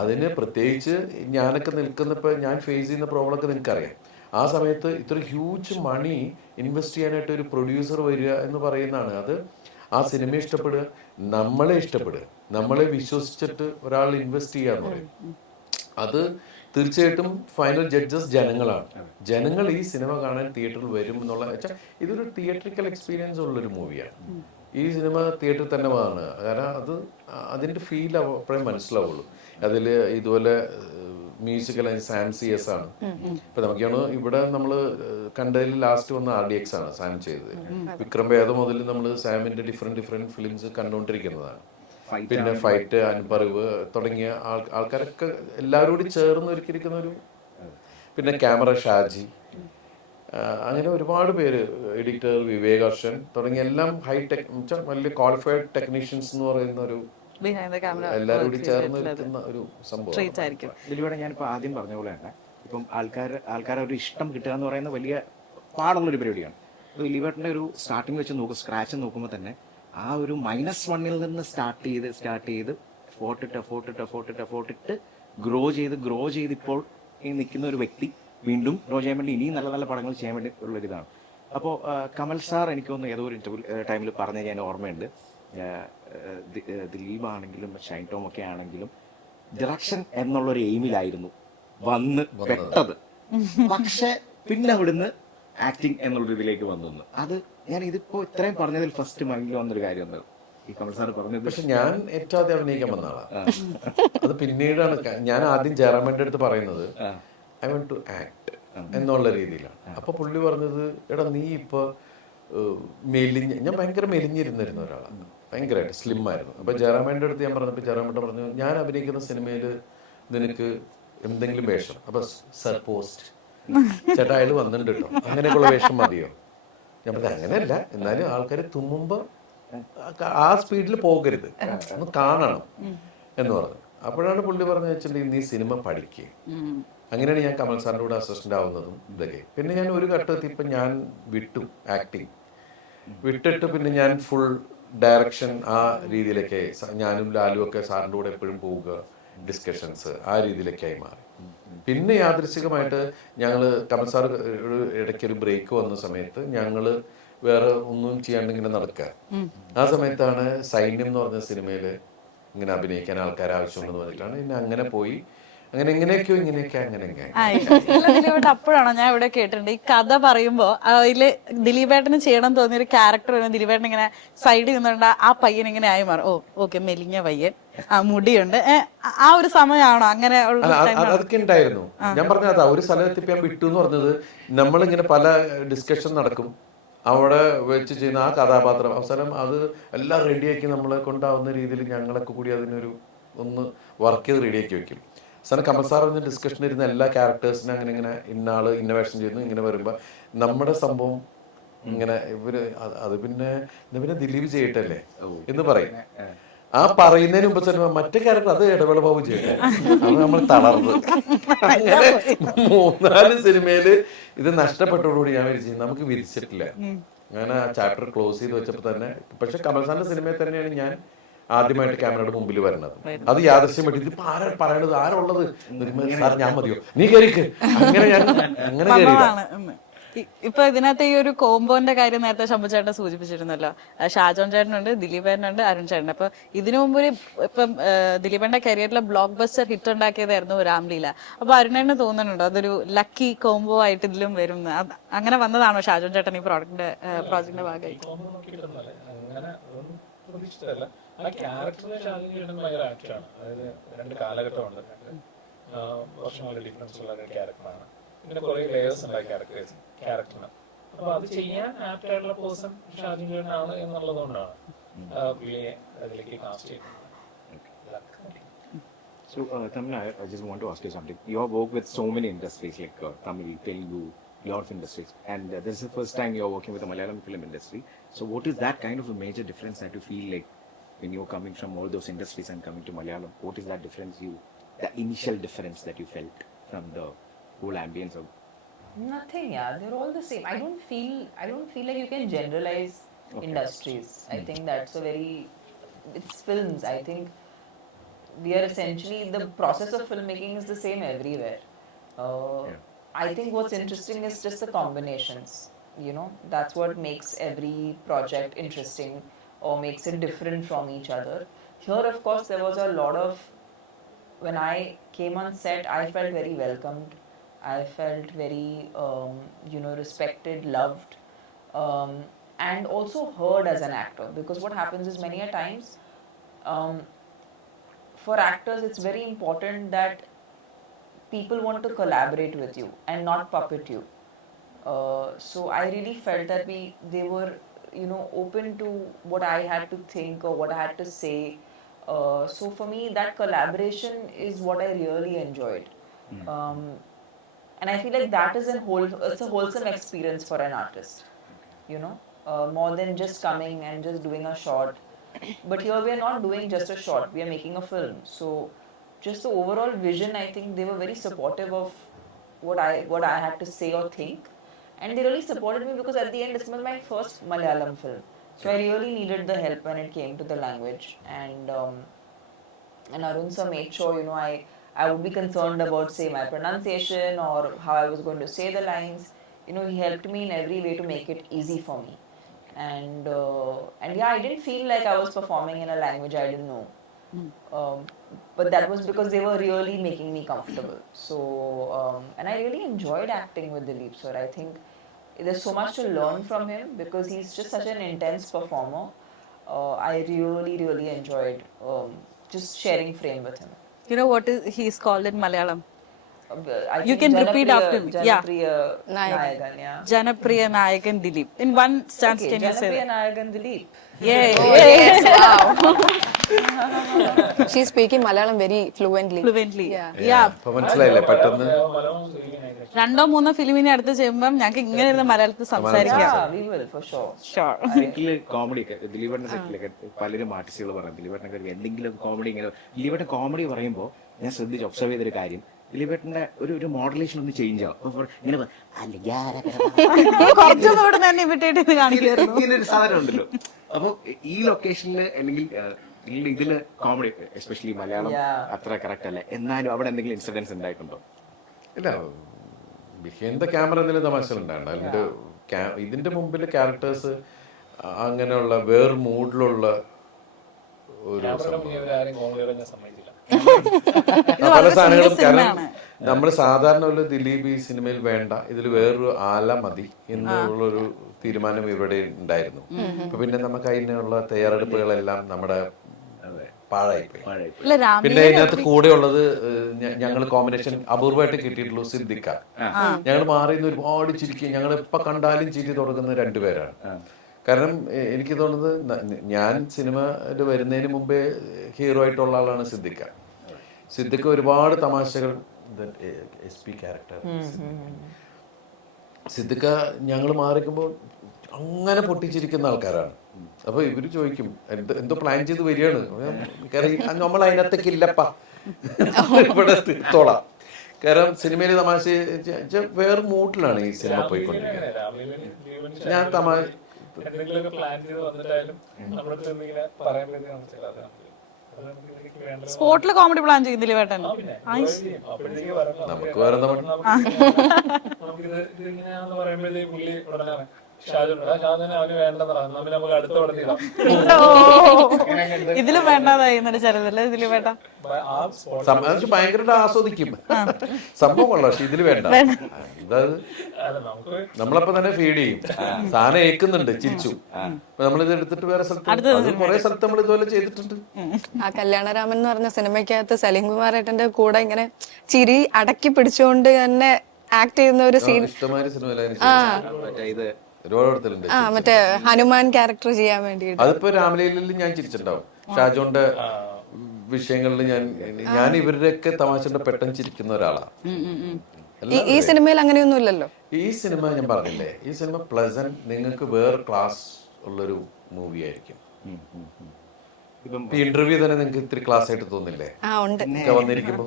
അതിന് പ്രത്യേകിച്ച് ഞാനൊക്കെ നിൽക്കുന്നപ്പോ ഞാൻ ഫേസ് ചെയ്യുന്ന പ്രോബ്ലം ഒക്കെ നിനക്കറിയാം. ആ സമയത്ത് ഇത്ര ഹ്യൂജ് മണി ഇൻവെസ്റ്റ് ചെയ്യാനായിട്ട് ഒരു പ്രൊഡ്യൂസർ വരിക എന്ന് പറയുന്നതാണ്. അത് ആ സിനിമ ഇഷ്ടപ്പെടുക, നമ്മളെ ഇഷ്ടപ്പെടുക, നമ്മളെ വിശ്വസിച്ചിട്ട് ഒരാൾ ഇൻവെസ്റ്റ് ചെയ്യാന്ന് പറയും. അത് തീർച്ചയായിട്ടും ഫൈനൽ ജഡ്ജസ് ജനങ്ങളാണ്. ജനങ്ങൾ ഈ സിനിമ കാണാൻ തിയേറ്ററിൽ വരും എന്നുള്ള വെച്ചാൽ ഇതൊരു തിയേറ്ററിക്കൽ എക്സ്പീരിയൻസ് ഉള്ളൊരു മൂവിയാണ്. ഈ സിനിമ തിയേറ്ററിൽ തന്നെ വാങ്ങുക. കാരണം അതിന്റെ ഫീൽ അപ്പോഴേ മനസ്സിലാവുള്ളൂ. അതിൽ ഇതുപോലെ മ്യൂസിക്കൽ സാം CS ആണ്. ഇപ്പൊ നമുക്കാണ് ഇവിടെ നമ്മൾ കണ്ടതിൽ ലാസ്റ്റ് വന്ന RDX ആണ് സാം ചെയ്തത്. വിക്രം വേദ മുതൽ നമ്മൾ സാമിന്റെ ഡിഫറെന്റ് ഫിലിംസ് കണ്ടുകൊണ്ടിരിക്കുന്നതാണ്. പിന്നെ ഫൈറ്റ്, അൻപറിവ് തുടങ്ങിയ ആൾക്കാരൊക്കെ എല്ലാവരും കൂടി ചേർന്ന് ഒരുക്കിയിരിക്കുന്ന ഒരു, പിന്നെ ക്യാമറ ഷാജി, അങ്ങനെ ഒരുപാട് പേര്, എഡിറ്റർ വിവേക് ഹർഷൻ തുടങ്ങിയ എല്ലാം ഹൈടെക് വലിയ ക്വാളിഫൈഡ് ടെക്നീഷ്യൻസ് എന്ന് പറയുന്ന ഒരു എല്ലാവരും കൂടി ചേർന്ന് നിൽക്കുന്ന ഒരു സംഭവം. ദിലീപേടെ ഞാനിപ്പോൾ ആദ്യം പറഞ്ഞ പോലെ തന്നെ ഇപ്പം ആൾക്കാരെ ഒരു ഇഷ്ടം കിട്ടുക എന്ന് പറയുന്ന വലിയ പാടുള്ളൊരു പരിപാടിയാണ്. ദിലീപേട്ടൻ്റെ ഒരു സ്റ്റാർട്ടിങ് വെച്ച് സ്ക്രാച്ച് നോക്കുമ്പോൾ തന്നെ ആ ഒരു -1 നിന്ന് സ്റ്റാർട്ട് ചെയ്ത് ഫോർട്ടിട്ട് ഗ്രോ ചെയ്ത് ഇപ്പോൾ ഈ നിൽക്കുന്ന ഒരു വ്യക്തി വീണ്ടും ഗ്രോ ചെയ്യാൻ വേണ്ടി ഇനിയും നല്ല നല്ല പടങ്ങൾ ചെയ്യാൻ വേണ്ടി ഉള്ളൊരിതാണ്. അപ്പോൾ കമൽ സാർ എനിക്ക് തോന്നുന്നു ഏതോ ഒരു ഇന്റർവ്യൂ ടൈമിൽ പറഞ്ഞ ഞാൻ ഓർമ്മയുണ്ട്, ദിലീപ് ആണെങ്കിലും ഷൈൻ ടോം ഒക്കെ ആണെങ്കിലും ഡിറക്ഷൻ എന്നുള്ളൊരു എയിമിലായിരുന്നു വന്ന് പെട്ടത്. പക്ഷെ പിന്നെ അവിടുന്ന് ആക്ടിങ് എന്നുള്ള ഇതിലേക്ക് വന്നു. അത് ഞാൻ ഇതിപ്പോ ഇത്രയും പറഞ്ഞതിൽ ഫസ്റ്റ് മൈൻഡിൽ വന്നൊരു കാര്യം എന്താ ഈ കമൽ സാർ പറഞ്ഞത്. പക്ഷെ ഞാൻ ഏറ്റവും ആദ്യം അഭിനയിക്കാൻ വന്ന ആളാണ്. അത് പിന്നീടാണ് ഞാൻ ആദ്യം ജയറാമന്റെ അടുത്ത് പറയുന്നത് ഐ വാണ്ട് ടു ആക്ട് എന്നുള്ള രീതിയിലാണ്. അപ്പൊ പുള്ളി പറഞ്ഞത്, എടാ നീ ഇപ്പൊ ഞാൻ ഭയങ്കര മെലിഞ്ഞിരുന്നിരുന്ന ഒരാളാണ്, ഭയങ്കരമായിട്ട് സ്ലിം ആയിരുന്നു. അപ്പൊ ജയറാമന്റെ അടുത്ത് ഞാൻ പറഞ്ഞപ്പോൾ ജയറാമേട്ടൻ പറഞ്ഞു, ഞാൻ അഭിനയിക്കുന്ന സിനിമയിൽ നിനക്ക് എന്തെങ്കിലും വേഷം. അപ്പൊ സർ പോസ്റ്റ് ചേട്ടാ അയാൾ വന്നിട്ടുണ്ട് കേട്ടോ, അങ്ങനെയൊക്കെയുള്ള വേഷം മതിയോ? ഞാൻ പറഞ്ഞത് അങ്ങനെയല്ല, എന്നാലും ആൾക്കാർ തുമ്മുമ്പോ ആ സ്പീഡിൽ പോകരുത്, ഒന്ന് കാണണം എന്ന് പറഞ്ഞു. അപ്പോഴാണ് പുള്ളി പറഞ്ഞു വെച്ചിട്ടുണ്ടെങ്കിൽ നീ സിനിമ പഠിക്കുക. അങ്ങനെയാണ് ഞാൻ കമൽ സാറിൻ്റെ കൂടെ അസിസ്റ്റന്റ് ആവുന്നതും ഇതൊക്കെ. പിന്നെ ഞാൻ ഒരു ഘട്ടത്തിപ്പം ഞാൻ വിട്ടു ആക്ടിങ് വിട്ടിട്ട് പിന്നെ ഞാൻ ഫുൾ ഡയറക്ഷൻ ആ രീതിയിലൊക്കെ, ഞാനും ലാലും ഒക്കെ സാറിൻ്റെ കൂടെ എപ്പോഴും പോവുക, ഡിസ്കഷൻസ് ആ രീതിയിലേക്കായി മാറി. പിന്നെ യാദൃശ്ചികമായിട്ട് ഞങ്ങൾ കമൽ സാർ ഇടയ്ക്കൊരു ബ്രേക്ക് വന്ന സമയത്ത് ഞങ്ങൾ വേറെ ഒന്നും ചെയ്യാണ്ട് ഇങ്ങനെ നടക്കുക. ആ സമയത്താണ് സൈന്യം എന്ന് പറഞ്ഞ സിനിമയിൽ ഇങ്ങനെ അഭിനയിക്കാൻ ആൾക്കാർ ആവശ്യമുണ്ടെന്ന് പറഞ്ഞിട്ടാണ് പിന്നെ അങ്ങനെ പോയി. അങ്ങനെ അപ്പോഴാണോ ഞാൻ ഇവിടെ കേട്ടിട്ടുണ്ട് ഈ കഥ പറയുമ്പോ അതില് ദിലീപേട്ടന് ചെയ്യണം തോന്നിയൊരു ക്യാരക്ടർ വരുമ്പോൾ ദിലീപേട്ടൻ ഇങ്ങനെ സൈഡിൽ നിന്നുകൊണ്ട് ആ പയ്യൻ ഇങ്ങനെ ആയി മാറും. ഓക്കെ മെലിഞ്ഞ പയ്യൻ, ആ മുടിയുണ്ട്, ആ ഒരു സമയമാണോ അങ്ങനെ? അതൊക്കെ ഉണ്ടായിരുന്നു. ഞാൻ പറഞ്ഞത് ഒരു സ്ഥലത്ത് ഞാൻ വിട്ടു എന്ന് പറഞ്ഞത്, നമ്മളിങ്ങനെ പല ഡിസ്കഷൻ നടക്കും, അവിടെ വെച്ച് ചെയ്യുന്ന ആ കഥാപാത്രം അവസാനം അത് എല്ലാം റെഡിയാക്കി നമ്മളെ കൊണ്ടാവുന്ന രീതിയിൽ ഞങ്ങളൊക്കെ കൂടി അതിനൊരു ഒന്ന് വർക്ക് ചെയ്ത് റെഡിയാക്കി വെക്കും. അവസാനം കമൽ സാർ പറഞ്ഞ ഡിസ്കഷൻ ഇരുന്ന എല്ലാ ക്യാരക്ടേഴ്സിനും അങ്ങനെ ഇങ്ങനെ ഇന്നാള് ഇന്നോവേഷൻ ചെയ്യുന്നു. ഇങ്ങനെ വരുമ്പോ നമ്മുടെ സംഭവം ഇങ്ങനെ ഇവര് അത് പിന്നെ ദിലീപ് ചെയ്യട്ടല്ലേ എന്ന് പറയും. ആ പറയുന്നതിന് മുമ്പ് തന്നെ മറ്റേ ക്യാരക്ടർ അത് ഇടവേള ബാബു ചെയ്യട്ടെ, അത് നമ്മൾ തളർന്നു. അങ്ങനെ 3-4 സിനിമയില് ഇത് നഷ്ടപ്പെട്ടതോടുകൂടി ഞാൻ വിചാരിച്ചു നമുക്ക് വിരിച്ചിട്ടില്ല. അങ്ങനെ ആ ചാപ്റ്റർ ക്ലോസ് ചെയ്ത് വെച്ചപ്പോൾ തന്നെ, പക്ഷെ കമൽസാറിന്റെ സിനിമയിൽ തന്നെയാണ് ഞാൻ ആദ്യമായിട്ട് ക്യാമറയുടെ മുമ്പിൽ വരുന്നത്. അത് യാദൃശ്യമായിട്ട് ഇതിപ്പോ ആരാ പറയണത്, ആരുള്ളത്, സാർ ഞാൻ മതിയോ, നീ കയറിക്ക്, അങ്ങനെ ഞാൻ അങ്ങനെ കയറിയതാണ്. ഇപ്പൊ ഇതിനകത്ത് ഈ ഒരു കോംബോന്റെ കാര്യം നേരത്തെ ശംഭുചേട്ടൻ സൂചിപ്പിച്ചിരുന്നല്ലോ. ഷാജോൺ ചേട്ടനുണ്ട്, ദിലീപ് ചേട്ടനുണ്ട്, അരുൺ ചേട്ടൻ. അപ്പൊ ഇതിനു മുമ്പ് ഇപ്പം ദിലീപന്റെ കരിയറിലെ ബ്ലോക്ക് ബസ്റ്റർ ഹിറ്റ് ഉണ്ടാക്കിയതായിരുന്നു രാംലീല. അപ്പൊ അരുണേട്ടന് തോന്നുന്നുണ്ടോ അതൊരു ലക്കി കോംബോ ആയിട്ട് ഇതിലും വരും? അങ്ങനെ വന്നതാണോ ഷാജോൺ ചേട്ടൻ ഈ പ്രോജക്ടിന്റെ ഭാഗമായി? അങ്ങനെ പ്രതീക്ഷിച്ചതല്ല. ആ ക്യാരക്ടറിനെ ഷാജോൺ ഭയങ്കര ആക്റ്റാണ്. അതായത് 2 കാലഘട്ടമുണ്ട്, 2 വർഷങ്ങളുടെ ഡിഫറൻസ് ഉള്ള ഒരു ക്യാരക്ടറാണ്. പിന്നെ കുറെ ലേയേഴ്സ് ഉണ്ട് ക്യാരക്ടറിന്. അപ്പൊ അത് ചെയ്യാൻ ആപ്റ്റ് ആയിട്ടുള്ള പേഴ്സൺ ഷാജോൺ ചേട്ടനാണ് എന്നുള്ളതുകൊണ്ടാണ് പുള്ളിയെ അതിലേക്ക് കാസ്റ്റ് ചെയ്യുന്നത്. So, Tamanna, I just want to ask you something. You have worked with so many industries like Tamil, Telugu, lot of industries, and this is the first time you are working with the Malayalam film industry. So, what is that kind of a major difference that you feel like when you are coming from all those industries and coming to Malayalam? What is that difference the initial difference that you felt from the whole ambience of? Nothing, yeah. They're all the same. I don't feel like you can generalize industries. I think that's it's films. I think we are essentially, the process of filmmaking is the same everywhere. I think what's interesting is just the combinations. You know, that's what makes every project interesting or makes it different from each other. Here, of course, there was a lot of, when I came on set, I felt very welcomed. I felt very, respected, loved, and also heard as an actor. Because what happens is many a times, for actors, it's very important that people want to collaborate with you and not puppet you. So I really felt that they were, open to what I had to think or what I had to say. So for me, that collaboration is what I really enjoyed. And I feel like that is it's a wholesome experience for an artist, more than just coming and just doing a shot. But here we are not doing just a shot, we are making a film. So just the overall vision, I think they were very supportive of what I had to say or think. And they really supported me because at the end, this was my first Malayalam film. So I really needed the help when it came to the language. And Arun sir made sure, I would be concerned about, say, my pronunciation or how I was going to say the lines. He helped me in every way to make it easy for me. And yeah, I didn't feel like I was performing in a language I didn't know. But that was because they were really making me comfortable. So, and I really enjoyed acting with Dileep sir. I think there's so much to learn from him because he's just such an intense performer. I really, really enjoyed just sharing frame with him. You know what he's called in Malayalam? I You think can repeat after me. Yeah. Janapriya Nayagan, yeah. Janapriya Nayagan Dileep. In one stance, Okay, can you say Janapriya that? Nayagan Dileep. Yeah. Yes, wow. She's speaking Malayalam very fluently. Fluently. Yeah. Yeah. അപ്പൊ മനസ്സിലായില്ലേ പെട്ടെന്ന്? രണ്ടോ മൂന്നോ ഫിലിമിനെ അടുത്ത് ചെയ്യുമ്പോൾ ഞങ്ങൾക്ക് ഇങ്ങനെ ഇരുന്ന് മലയാളത്തിൽ സംസാരിക്കാം. Yeah, we will for sure. Sure. Settle comedy ഒക്കെ ദിലീപേട്ടന്റെ സെറ്റിലൊക്കെ പലരും ആർട്ടിസ്റ്റുകൾ പറയും ദിലീപേട്ടനൊക്കെ എന്തെങ്കിലും കോമഡി ഇങ്ങനെ ദിലീപേട്ടൻ കോമഡി പറയുമ്പോൾ ഞാൻ ശ്രദ്ധിച്ച് ഒബ്സർവ് ചെയ്തൊരു കാര്യം, ദിലീപേട്ടന്റെ ഒരു മോഡുലേഷൻ ഒന്ന് ചേഞ്ച് ആവും. ഇങ്ങനെ കുറച്ചൊന്നും ഇവിടെ തന്നെ ഇമിറ്റേറ്റ് ചെയ്ത് കാണിക്കുമായിരുന്നു. ഇങ്ങനെ ഒരു സാധനം ഉണ്ടല്ലോ. അപ്പൊ ഈ ലൊക്കേഷനിൽ അല്ലെങ്കിൽ ഇതില് കോമഡി എസ്പെഷ്യലി മലയാളം അത്ര കറക്റ്റ് അല്ല, എന്നാലും അവിടെ എന്തെങ്കിലും ഇൻസിഡൻസ് ഉണ്ടായിട്ടുണ്ടോ? ഇല്ല, ബിഹൈൻഡ് ദ ക്യാമറ എന്തെങ്കിലും തമാശകളുണ്ടായിരുന്നു. അതിന്റെ ഇതിന്റെ മുമ്പിൽ ക്യാരക്ടേഴ്സ് അങ്ങനെയുള്ള വേറെ മൂഡിലുള്ള ഒരു പല സാധനങ്ങളും. കാരണം നമ്മൾ സാധാരണ ഒരു ദിലീപ് ഈ സിനിമയിൽ വേണ്ട, ഇതിൽ വേറൊരു ആല മതി എന്നുള്ളൊരു തീരുമാനം ഇവിടെ ഉണ്ടായിരുന്നു. അപ്പൊ പിന്നെ നമുക്ക് അതിനുള്ള തയ്യാറെടുപ്പുകളെല്ലാം നമ്മുടെ പാഴായിപ്പോയി. പിന്നെ അതിനകത്ത് കൂടെ ഉള്ളത് ഞങ്ങൾ കോമ്പിനേഷൻ അപൂർവമായിട്ട് കിട്ടിയിട്ടുള്ളൂ സിദ്ദിഖ. ഞങ്ങൾ മാറിയെന്ന് ഒരുപാട് ചിരിക്കും, ഞങ്ങൾ എപ്പോ കണ്ടാലും ചിരി തുടങ്ങുന്ന 2 പേരാണ്. കാരണം എനിക്ക് തോന്നുന്നത് ഞാൻ സിനിമയിൽ വരുന്നതിന് മുമ്പേ ഹീറോ ആയിട്ടുള്ള ആളാണ് സിദ്ദിഖ. സിദ്ദിഖ് ഒരുപാട് തമാശകൾ SP ക്യാരക്ടർ സിദ്ദിഖ ഞങ്ങൾ മാറിക്കുമ്പോൾ അങ്ങനെ പൊട്ടിച്ചിരിക്കുന്ന ആൾക്കാരാണ്. അപ്പോൾ ഇവർ ചോദിക്കും എന്തോ പ്ലാൻ ചെയ്ത് വരികയാണ്, നമ്മൾ അതിനകത്തേക്ക് ഇല്ലപ്പാ, ഇവിടെ തീർത്തോളാം. കാരണം സിനിമയിൽ തമാശ വേറെ മൂഡിലാണ് ഈ സിനിമ പോയിക്കൊണ്ടിരിക്കുന്നത്. ഞാൻ തമാശ എന്തെങ്കിലുമൊക്കെ പ്ലാൻ ചെയ്ത് വന്നിട്ടായാലും നമ്മുടെ അടുത്ത് എന്തെങ്കിലും പറയുമ്പോഴത്തേക്കും സ്പോട്ടിൽ കോമഡി പ്ലാൻ ചെയ്യുന്നില്ല വേട്ടൻ. അപ്പോഴത്തേക്ക് പറഞ്ഞു നമുക്ക് വേറെ എന്താ പണി? നമുക്കിത് ഇതിങ്ങനെയാന്ന് പറയുമ്പോഴത്തേക്ക് പുള്ളി ഉടനെ ഷാജുനെ അവന് വേണ്ടെന്ന് പറഞ്ഞു, നമ്മൾ നമുക്ക് അടുത്ത ഉടനെ ഇതിലും വേണ്ടാതായി ചെറുതല്ലേ ഇതില് വേണ്ട. ഭയങ്കരമായിട്ട് ആസ്വദിക്കും സംഭവം കൊള്ളാം, പക്ഷെ ഇതില് വേണ്ട. അതായത് നമ്മളപ്പോ തന്നെ ഫീഡ് ചെയ്യും, സാധനം ഏക്കുന്നുണ്ട്, ചിരിച്ചു. നമ്മളിത് എടുത്തിട്ട് വേറെ സ്ഥലത്ത് കുറെ സ്ഥലത്ത് നമ്മൾ ഇതുപോലെ ചെയ്തിട്ടുണ്ട്. ആ കല്യാണരാമൻ എന്ന് പറഞ്ഞ സിനിമയ്ക്കകത്ത് സലീം കുമാറേട്ടന്റെ കൂടെ ഇങ്ങനെ ചിരി അടക്കി പിടിച്ചുകൊണ്ട് തന്നെ ആക്ട് ചെയ്യുന്ന ഒരു സീൻ ഇഷ്ടമായ സിനിമ ആ മറ്റേ ഹനുമാൻ ക്യാരക്ടർ ചെയ്യാൻ വേണ്ടിട്ട്. അതിപ്പോ രാമലീലയിൽ ഞാൻ ചിരിച്ചിട്ടുണ്ടാവും. ഷാജോന്റെ വിഷയങ്ങളിൽ ഞാൻ ഇവരുടെയൊക്കെ തമാശയുടെ പെട്ടെന്ന് ചിരിക്കുന്ന ഒരാളാണ്. ഈ സിനിമയിൽ അങ്ങനെയൊന്നും ഇല്ലല്ലോ. ഈ സിനിമ ഞാൻ പറഞ്ഞില്ലേ, ഈ സിനിമ പ്ലസന്റ്, നിങ്ങൾക്ക് വേറെ ക്ലാസ് ഉള്ളൊരു മൂവി ആയിരിക്കും. ഈ ഇന്റർവ്യൂ തന്നെ നിങ്ങൾക്ക് ഇത്തിരി ക്ലാസ് ആയിട്ട് തോന്നില്ലേ വന്നിരിക്കുമ്പോ?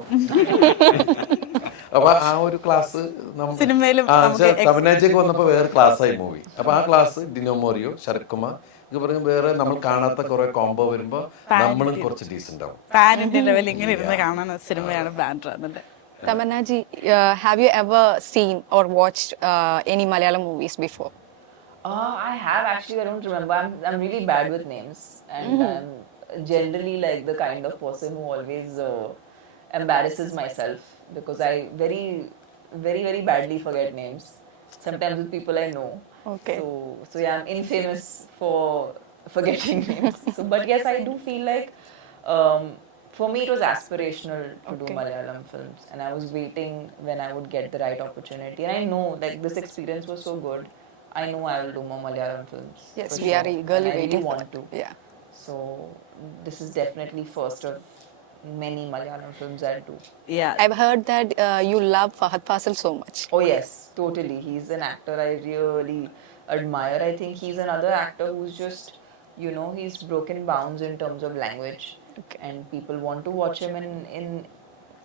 അപ്പൊ ആ ഒരു ക്ലാസ് തമിഴ്നാട്ടിലേക്ക് വന്നപ്പോ വേറെ ക്ലാസ് ആയി മൂവി. അപ്പൊ ആ ക്ലാസ് ഡിനോമോറിയോ, ശരത് കുമാർ ഇത് പറഞ്ഞ വേറെ നമ്മൾ കാണാത്ത കുറെ കോംബോ വരുമ്പോ നമ്മളും കുറച്ച് ഡീസന്റ് ആവും. പാൻ ഇന്ത്യ ലെവൽ ഇങ്ങനെ ഇരുന്ന് കാണുന്ന സിനിമയാണ് Bandra. Tamanna ji, have you ever seen or watched any Malayalam movies before? I have actually. I don't remember. I'm really bad with names, and I'm generally like the kind of person who always embarrasses myself because I very, very, very badly forget names. Sometimes with people I know. Okay. So yeah, I'm infamous for forgetting names. But yes, I do feel like. For me, it was aspirational to do Malayalam films, and I was waiting when I would get the right opportunity. And I know, like, this experience was so good. I know I will do more Malayalam films. Yes, we are eagerly waiting for that. To. Yeah. So this is definitely first of many Malayalam films I'll do. Yeah, I've heard that you love Fahad Fasil so much. Oh yes, totally. He's an actor I really admire. I think he's another actor who's just, he's broken bounds in terms of language. Okay. And people want to watch him in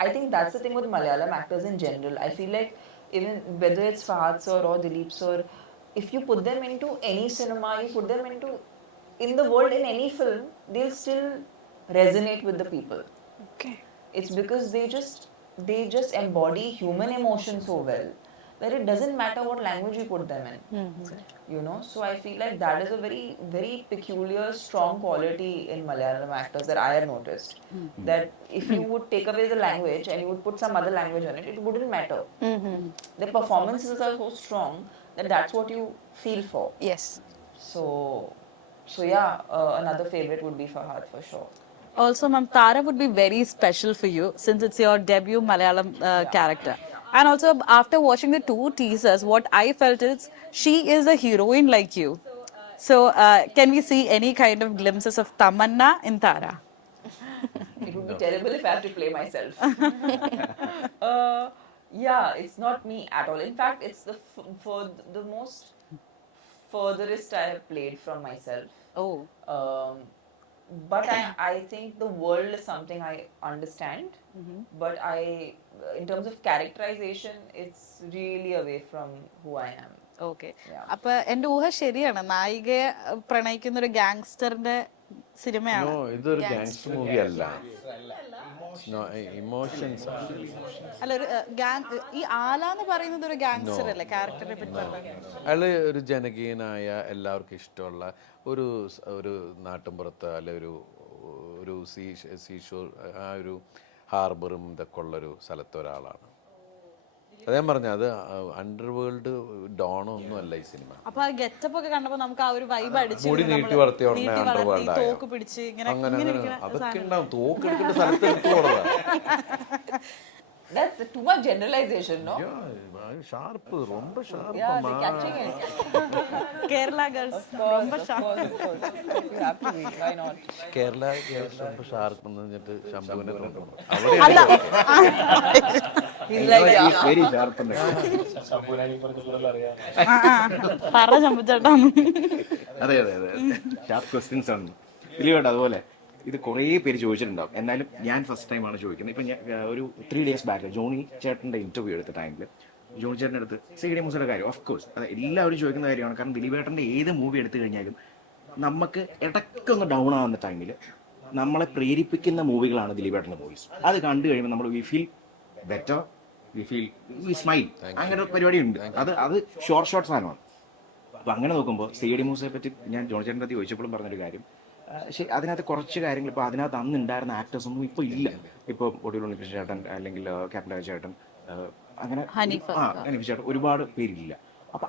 I think that's the thing with Malayalam actors in general. I feel like even whether it's Fahad sir or Dileep sir, if you put them into any cinema, you put them into in the world in any film, they'll still resonate with the people. Okay. It's because they just embody human emotion so well that it doesn't matter what language you put them in. So I feel like that is a very, very peculiar, strong quality in Malayalam actors that I have noticed. That if you would take away the language and you would put some other language on it, it wouldn't matter. Their performances are so strong that that's what you feel for. Yes. So yeah, another favorite would be Fahad for sure. also ma'am, Tara would be very special for you since it's your debut Malayalam character. And also after watching the 2 teasers, what I felt is she is a heroine like you. So can we see any kind of glimpses of Tamannah in Tara? It would be terrible if I have to play myself. Yeah, it's not me at all. In fact, it's for the most furthest I have played from myself. Oh. But I think the world is something I understand. But in terms of characterization, it's really away from who I am. Okay. അപ്പൊ എന്റെ ഊഹ ശരിയാണ്, നായികയെ പ്രണയിക്കുന്ന ഒരു ഗാങ്സ്റ്ററിന്റെ സിനിമയാണ്. ഇതൊരു gangster movie അല്ല, emotions. അല്ല, ഒരു ഈ ആല എന്ന് പറയുന്നത് ഒരു ഗാങ്സ്റ്റർ അല്ലേ? ക്യാരക്ടറിനെ പറ്റി പറഞ്ഞാൽ അയാള് ഒരു ജനകീയനായ എല്ലാവർക്കും ഇഷ്ടമുള്ള ഒരു നാട്ടിൻപുറത്ത് അല്ലെ ഒരു സീഷോർ, ആ ഒരു ഹാർബറും ഇതൊക്കെ ഉള്ളൊരു സ്ഥലത്തെ ഒരാളാണ്. അതേ പറഞ്ഞ അത് അണ്ടർവേൾഡ് ഡോണോ ഒന്നും അല്ല ഈ സിനിമ. അപ്പൊ ആ ഗെറ്റപ്പ് ഒക്കെ കണ്ടപ്പോ നമുക്ക് ആ ഒരു വൈബ് അടിച്ചു. മുടി നീട്ടി വളർത്തിയ ഉടനെ അണ്ടർവേൾഡ് ആയ തോക്ക് പിടിച്ച് ഇങ്ങനെ അതൊക്കെ ഉണ്ടാവും. തോക്ക് എടുക്കേണ്ട സ്ഥലത്ത് എടുത്തു കൊടുക്കുക. That's too much generalization, no? Sharp, ரொம்ப sharp. Yeah, they're catching it. Kerala girls ரொம்ப sharp. You have to be. Why not? Kerala girls ரொம்ப ഷാർപ്പ് എന്ന് പറഞ്ഞിട്ട് ശംഭുവിനെ അല്ല, വെരി ഷാർപ്പ്. ശംഭുവിനായി പറഞ്ഞുള്ളതെല്ലാം അറിയാം. പറ ചമ്പുച്ചേട്ടാ. അതെ അതെ അതെ, ഷാർപ്പ് ക്വസ്റ്റ്യൻസ് ആണ് ദിലീപേട്ടാ. അതുപോലെ ഇത് കുറേ പേര് ചോദിച്ചിട്ടുണ്ടാവും, എന്നാലും ഞാൻ ഫസ്റ്റ് ടൈമാണ് ചോദിക്കുന്നത്. ഇപ്പം ഞാൻ ഒരു 3 days ബാക്ക് ജോണി ചേട്ടൻ്റെ ഇൻ്റർവ്യൂ എടുത്ത ടൈമിൽ ജോണി ചേട്ടൻ്റെ അടുത്ത് സി.ഡി. മൂസയുടെ കാര്യം ഓഫ് കോഴ്സ് അത് എല്ലാവരും ചോദിക്കുന്ന കാര്യമാണ്. കാരണം ദിലീപേട്ടൻ്റെ ഏത് മൂവി എടുത്തു കഴിഞ്ഞാലും നമുക്ക് ഇടയ്ക്കൊന്ന് ഡൗൺ ആവുന്ന ടൈമിൽ നമ്മളെ പ്രേരിപ്പിക്കുന്ന മൂവികളാണ് ദിലീപേട്ടൻ്റെ മൂവീസ്. അത് കണ്ടു കഴിയുമ്പോൾ നമ്മൾ we feel better, we smile, അങ്ങനെ ഒരു പരിപാടി ഉണ്ട്. അത് ഷോർട്ട് സാധനമാണ്. അപ്പോൾ അങ്ങനെ നോക്കുമ്പോൾ സി.ഡി. മൂസയെ പറ്റി ഞാൻ ജോണി ചേട്ടൻ്റെ അടുത്ത് ചോദിച്ചപ്പോഴും പറഞ്ഞൊരു കാര്യം, ശരി അതിനകത്ത് കുറച്ച് കാര്യങ്ങൾ ഇപ്പോൾ അതിനകത്ത് അന്ന് ഉണ്ടായിരുന്ന ആക്ടേഴ്സ് ഒന്നും ഇപ്പോൾ ഇല്ല. ഇപ്പോൾ ഒടുവിൽ ചേട്ടൻ അല്ലെങ്കിൽ ക്യാപ്റ്റൻ ചേട്ടൻ അങ്ങനെ ഹനീഫ് ചേട്ടൻ ഒരുപാട് പേരില്ല. അപ്പം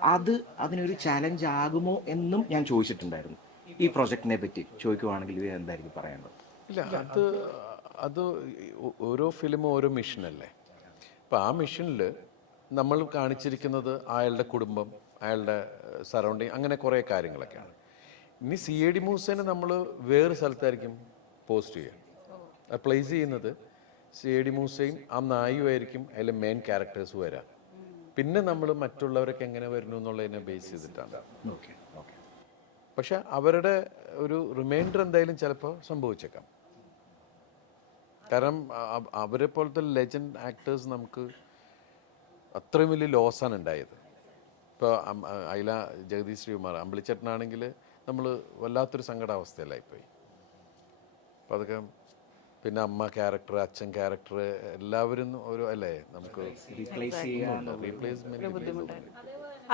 അതിനൊരു ചാലഞ്ച് ആകുമോ എന്നും ഞാൻ ചോദിച്ചിട്ടുണ്ടായിരുന്നു. ഈ പ്രോജക്റ്റിനെ പറ്റി ചോദിക്കുവാണെങ്കിൽ ഇത് എന്തായിരിക്കും പറയാനുള്ളത്? ഇല്ല, അത് ഓരോ ഫിലിമും ഓരോ മിഷനല്ലേ. അപ്പോൾ ആ മിഷനിൽ നമ്മൾ കാണിച്ചിരിക്കുന്നത് അയാളുടെ കുടുംബം, അയാളുടെ സറൗണ്ടിങ്, അങ്ങനെ കുറേ കാര്യങ്ങളൊക്കെയാണ്. ഇനി സി.ഡി. മൂസേനെ നമ്മൾ വേറെ സ്ഥലത്തായിരിക്കും പോസ്റ്റ് ചെയ്യുക, പ്ലേസ് ചെയ്യുന്നത്. സി.ഡി. മൂസയും ആ നായുമായിരിക്കും അതിലെ മെയിൻ ക്യാരക്ടേഴ്സ് വരാം. പിന്നെ നമ്മൾ മറ്റുള്ളവരൊക്കെ എങ്ങനെ വരുന്നു എന്നുള്ളതിനെ ബേസ് ചെയ്തിട്ടാണ്. പക്ഷെ അവരുടെ ഒരു റിമൈൻഡർ എന്തായാലും ചിലപ്പോൾ സംഭവിച്ചേക്കാം. കാരണം അവരെ പോലത്തെ ലെജൻഡ് ആക്ടേഴ്സ് നമുക്ക് അത്രയും വലിയ ലോസാണ് ഉണ്ടായത്. ഇപ്പോൾ അയില ജഗദീഷ് ശ്രീകുമാർ, അമ്പിളിച്ചേട്ടനാണെങ്കിൽ നമ്മൾ വല്ലാത്തൊരു സങ്കടാവസ്ഥയിലായിപ്പോയി. അപ്പം അതൊക്കെ പിന്നെ അമ്മ ക്യാരക്ടർ, അച്ഛൻ ക്യാരക്ടർ, എല്ലാവരും ഒരു അല്ലേ നമുക്ക് റീപ്ലേസ്മെന്റ്.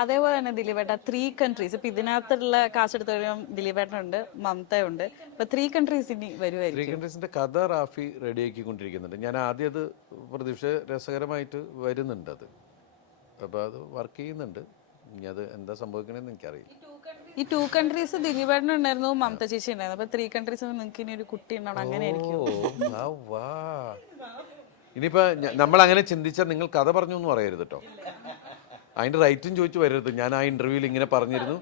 അതേപോലെ തന്നെ ദിലീപേട്ട 3 countries ഇപ്പൊ ഇതിനകത്തുള്ള കാശെടുത്ത് കഴിയുമ്പോൾ ദിലീപേട്ടനുണ്ട്, മമതയുണ്ട്. ഇപ്പൊ 3 countries ഇനി വരുമായിരിക്കും. 3 countries കഥ റാഫി റെഡിയാക്കിക്കൊണ്ടിരിക്കുന്നുണ്ട്. ഞാൻ ആദ്യം അത് പ്രതീക്ഷ രസകരമായിട്ട് വരുന്നുണ്ട്. അപ്പോൾ അത് വർക്ക് ചെയ്യുന്നുണ്ട്. ഇനി അത് എന്താ സംഭവിക്കണമെന്ന് എനിക്കറിയില്ല. ഈ 2 countries ദിലീപേട്ടനുണ്ടായിരുന്നു, മമത ചേച്ചി ഉണ്ടായിരുന്നു. അപ്പൊ 3 countries നിങ്ങൾക്ക് ഇനി ഒരു കുട്ടി ഉണ്ടാവണം, അങ്ങനെ ആയിരിക്കും. ഇനിയിപ്പോ നമ്മൾ അങ്ങനെ ചിന്തിച്ചാൽ നിങ്ങൾ കഥ പറഞ്ഞു എന്ന് പറയരുത് കേട്ടോ. അതിന്റെ റൈറ്റും ചോദിച്ചു വരരുത്. ഞാൻ ആ ഇന്റർവ്യൂവിൽ ഇങ്ങനെ പറഞ്ഞിരുന്നു,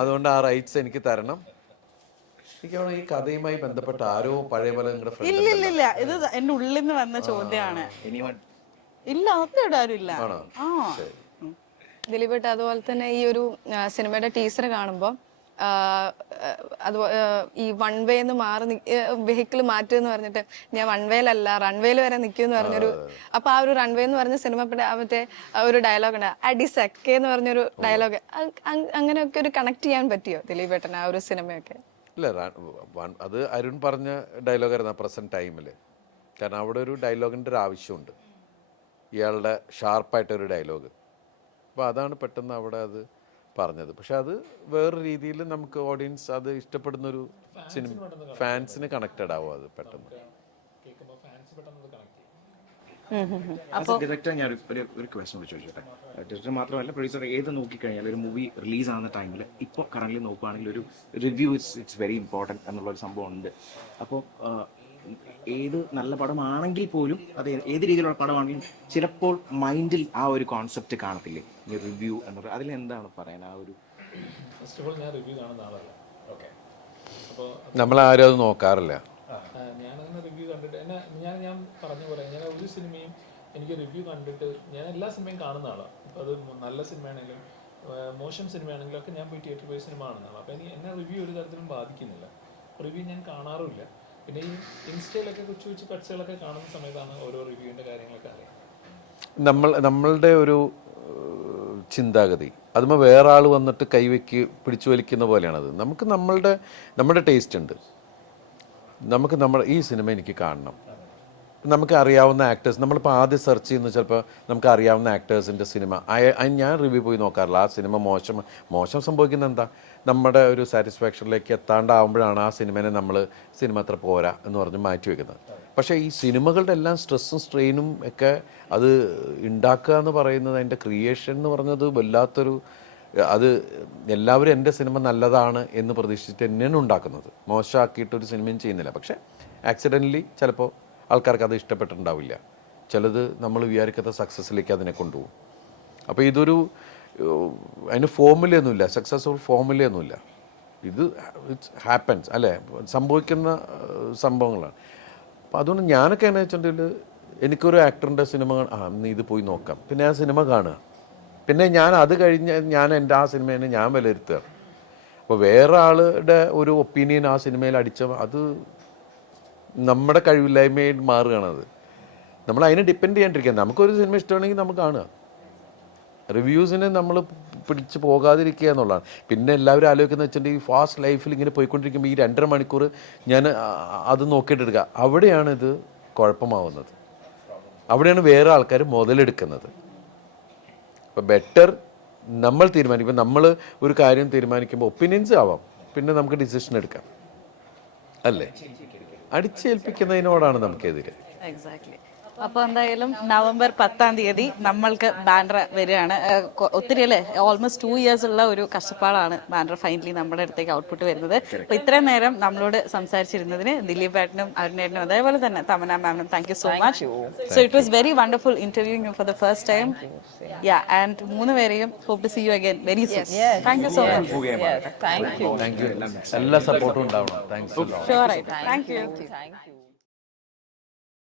അതുകൊണ്ട് ആ റൈറ്റ്സ് എനിക്ക് തരണം. എനിക്കാണ് ഈ കഥയുമായി ബന്ധപ്പെട്ട ആരോ പഴയ പോലെ നിങ്ങളുടെ ഫ്രണ്ട്. ഇല്ല, ഇത് എന്റെ ഉള്ളിൽ നിന്ന് വന്ന ചോദ്യമാണ്. ഇല്ല, അതൊക്കെ ആരും ഇല്ല. ദിലീപേട്ട അതുപോലെ തന്നെ ഈ ഒരു സിനിമയുടെ ടീസർ കാണുമ്പോൾ ഈ വൺ വേ എന്ന് മാറി വെഹിക്കിൾ മാറ്റുമെന്ന് പറഞ്ഞിട്ട് ഞാൻ വൺ വേയിലല്ല റൺവേയിൽ വരെ നിൽക്കുമെന്ന് പറഞ്ഞൊരു, അപ്പൊ ആ ഒരു റൺവേ എന്ന് പറഞ്ഞ സിനിമ മറ്റേ ഒരു ഡയലോഗ് ഉണ്ട്, അടിസക്കെ എന്ന് പറഞ്ഞൊരു ഡയലോഗ്. അങ്ങനെയൊക്കെ ഒരു കണക്ട് ചെയ്യാൻ പറ്റിയോ ദിലീപേട്ടൻ ആ ഒരു സിനിമയൊക്കെ? ഇല്ല, അത് അരുൺ പറഞ്ഞ ഡയലോഗായിരുന്നു പ്രസന്റ് ടൈമില്. കാരണം അവിടെ ഒരു ഡയലോഗിന്റെ ഒരു ആവശ്യമുണ്ട്, ഇയാളുടെ ഷാർപ്പായിട്ടൊരു ഡയലോഗ്. അപ്പോൾ അതാണ് പെട്ടെന്ന് അവിടെ അത് പറഞ്ഞത്. പക്ഷെ അത് വേറൊരു രീതിയിൽ നമുക്ക് ഓഡിയൻസ് അത് ഇഷ്ടപ്പെടുന്നൊരു സിനിമ, ഫാൻസിന് കണക്റ്റഡ് ആവും അത് പെട്ടെന്ന്. ഡയറക്ടർ ഞാൻ ഒരു ക്വസ്റ്റ്യൻ ചോദിച്ചോട്ടെ. ഡയറക്ടർ മാത്രമല്ല പ്രൊഡ്യൂസർ ഏത് നോക്കിക്കഴിഞ്ഞാൽ ഒരു മൂവി റിലീസ് ആവുന്ന ടൈമിൽ ഇപ്പോൾ കറന്റ് നോക്കുകയാണെങ്കിൽ ഒരു റിവ്യൂ ഇറ്റ്സ് വെരി ഇമ്പോർട്ടൻറ്റ് എന്നുള്ളൊരു സംഭവം ഉണ്ട്. അപ്പോൾ ഏത് നല്ല പടമാണെങ്കിൽ പോലും അത് ഏത് രീതിയിലുള്ള പടമാണെങ്കിലും ചിലപ്പോൾ മൈൻഡിൽ ആ ഒരു കോൺസെപ്റ്റ് കാണത്തില്ലേ, ഈ റിവ്യൂ എന്ന് പറയുന്നത്. അതിലെന്താണ് പറയാൻ ആ ഒരു? ഫസ്റ്റ് ഓഫ് ഓൾ ഞാൻ റിവ്യൂ കാണുന്ന ആളല്ല. ഓക്കെ, അപ്പോൾ നമ്മളാരും അത് നോക്കാറില്ല. ഞാനങ്ങനെ റിവ്യൂ കണ്ടിട്ട് ഞാൻ പറഞ്ഞ പോലെ ഞാൻ ഒരു സിനിമയും എനിക്ക് റിവ്യൂ കണ്ടിട്ട് ഞാൻ എല്ലാ സിനിമയും കാണുന്ന ആളാണ്. അപ്പോൾ അത് നല്ല സിനിമയാണെങ്കിലും മോശം സിനിമയാണെങ്കിലും ഒക്കെ ഞാൻ പോയി തിയേറ്ററിൽ പോയി സിനിമ കാണുന്നതാണ്. അപ്പോൾ എന്നെ റിവ്യൂ ഒരു തരത്തിലും ബാധിക്കുന്നില്ല. റിവ്യൂ ഞാൻ കാണാറുമില്ല. പിന്നെ ഈ ഇൻസ്റ്റയിലൊക്കെ കൊച്ചു കൊച്ചു കട്ട്സുകളൊക്കെ കാണുന്ന സമയത്താണ് ഓരോ റിവ്യൂവിൻ്റെ കാര്യങ്ങളൊക്കെ അറിയാം. നമ്മളുടെ ഒരു ചിന്താഗതി അതുമ്പോൾ വേറെ ആൾ വന്നിട്ട് പിടിച്ചു വലിക്കുന്ന പോലെയാണത്. നമുക്ക് നമ്മുടെ ടേസ്റ്റ് ഉണ്ട്. നമുക്ക് ഈ സിനിമ എനിക്ക് കാണണം. നമുക്ക് അറിയാവുന്ന ആക്ടേഴ്സ്, നമ്മളിപ്പോൾ ആദ്യം സെർച്ച് ചെയ്യുന്നത് ചിലപ്പോൾ നമുക്ക് അറിയാവുന്ന ആക്ടേഴ്സിൻ്റെ സിനിമ ഞാൻ റിവ്യൂ പോയി നോക്കാറില്ല. ആ സിനിമ മോശം സംഭവിക്കുന്നത് എന്താ, നമ്മുടെ ഒരു സാറ്റിസ്ഫാക്ഷനിലേക്ക് എത്താണ്ടാവുമ്പോഴാണ് ആ സിനിമ അത്ര പോരാ എന്ന് പറഞ്ഞ് മാറ്റി വെക്കുന്നത്. പക്ഷേ ഈ സിനിമകളുടെ എല്ലാം സ്ട്രെസ്സും സ്ട്രെയിനും ഒക്കെ അത് ഉണ്ടാക്കുക എന്ന് പറയുന്നത്, അതിൻ്റെ ക്രിയേഷൻ എന്ന് പറഞ്ഞത് വല്ലാത്തൊരു, അത് എല്ലാവരും എൻ്റെ സിനിമ നല്ലതാണ് എന്ന് പ്രതീക്ഷിച്ചിട്ട് തന്നെയാണ് ഉണ്ടാക്കുന്നത്. മോശമാക്കിയിട്ടൊരു സിനിമയും ചെയ്യുന്നില്ല. പക്ഷേ ആക്സിഡൻ്റലി ചിലപ്പോൾ ആൾക്കാർക്ക് അത് ഇഷ്ടപ്പെട്ടിട്ടുണ്ടാവില്ല. ചിലത് നമ്മൾ വിചാരിക്കാത്ത സക്സസ്സിലേക്ക് അതിനെ കൊണ്ടുപോകും. അപ്പോൾ അതിന് ഫോർമുലയൊന്നുമില്ല, സക്സസ്ഫുൾ ഫോർമുലയൊന്നുമില്ല. ഇത് ഇറ്റ്സ് ഹാപ്പൻസ് അല്ലേ, സംഭവിക്കുന്ന സംഭവങ്ങളാണ്. അപ്പം അതുകൊണ്ട് ഞാനൊക്കെ എന്നു വെച്ചിട്ടുണ്ടെങ്കിൽ എനിക്കൊരു ആക്ടറിൻ്റെ സിനിമ നീ ഇത് പോയി നോക്കാം, പിന്നെ ആ സിനിമ കാണുക, പിന്നെ ഞാൻ അത് കഴിഞ്ഞ് ഞാൻ എൻ്റെ ആ സിനിമേനെ ഞാൻ വിലയിരുത്തുക. അപ്പോൾ വേറെ ആളുടെ ഒരു ഒപ്പീനിയൻ ആ സിനിമയിൽ അടിച്ച അത് നമ്മുടെ കഴിവില്ലായ്മയിൽ മാറുകയാണത്. നമ്മൾ അതിനെ ഡിപ്പെൻഡ് ചെയ്യാണ്ടിരിക്കുക. നമുക്കൊരു സിനിമ ഇഷ്ടമാണെങ്കിൽ നമുക്ക് കാണുക. റിവ്യൂസിനെ നമ്മൾ പിടിച്ച് പോകാതിരിക്കുക എന്നുള്ളതാണ്. പിന്നെ എല്ലാവരും ആലോചിക്കുന്നത് വെച്ചിട്ടുണ്ടെങ്കിൽ ഈ ഫാസ്റ്റ് ലൈഫിൽ ഇങ്ങനെ പോയിക്കൊണ്ടിരിക്കുമ്പോൾ ഈ 2.5 മണിക്കൂർ ഞാൻ അത് നോക്കിയിട്ടെടുക്കുക, അവിടെയാണ് ഇത് കുഴപ്പമാവുന്നത്. അവിടെയാണ് വേറെ ആൾക്കാർ മുതലെടുക്കുന്നത്. അപ്പോൾ ബെറ്റർ നമ്മൾ തീരുമാനിക്കും. നമ്മൾ ഒരു കാര്യം തീരുമാനിക്കുമ്പോൾ ഒപ്പീനിയൻസ് ആവാം, പിന്നെ നമുക്ക് ഡിസിഷൻ എടുക്കാം, അല്ലേ? അടിച്ചേൽപ്പിക്കുന്നതിനോടാണ് നമുക്കെതിരെ. എക്സാക്ട്ലി. അപ്പോൾ എന്തായാലും നവംബർ 10-ാം തീയതി നമ്മൾക്ക് ബാൻഡ്ര വരികയാണ്. ഒത്തിരി അല്ലേ, ഓൾമോസ്റ്റ് 2 years ഉള്ള ഒരു കഷ്ടപ്പാടാണ് ബാൻഡ്ര ഫൈനലി നമ്മുടെ അടുത്തേക്ക് ഔട്ട്പുട്ട് വരുന്നത്. അപ്പോൾ ഇത്രയും നേരം നമ്മളോട് സംസാരിച്ചിരുന്നതിന് ദിലീപ് ഏട്ടനും അരുണേട്ടനും അതേപോലെ തന്നെ തമന്ന മാമിനും thank you so much. So it was very wonderful interviewing you for the first time. And 3 പേരെയും hope to see you again very soon. Thank you so much. Thank you. Thank you. എല്ലാ സപ്പോർട്ടും ഉണ്ടാവണം. Thanks. Sure ആയിട്ട്. Thank U.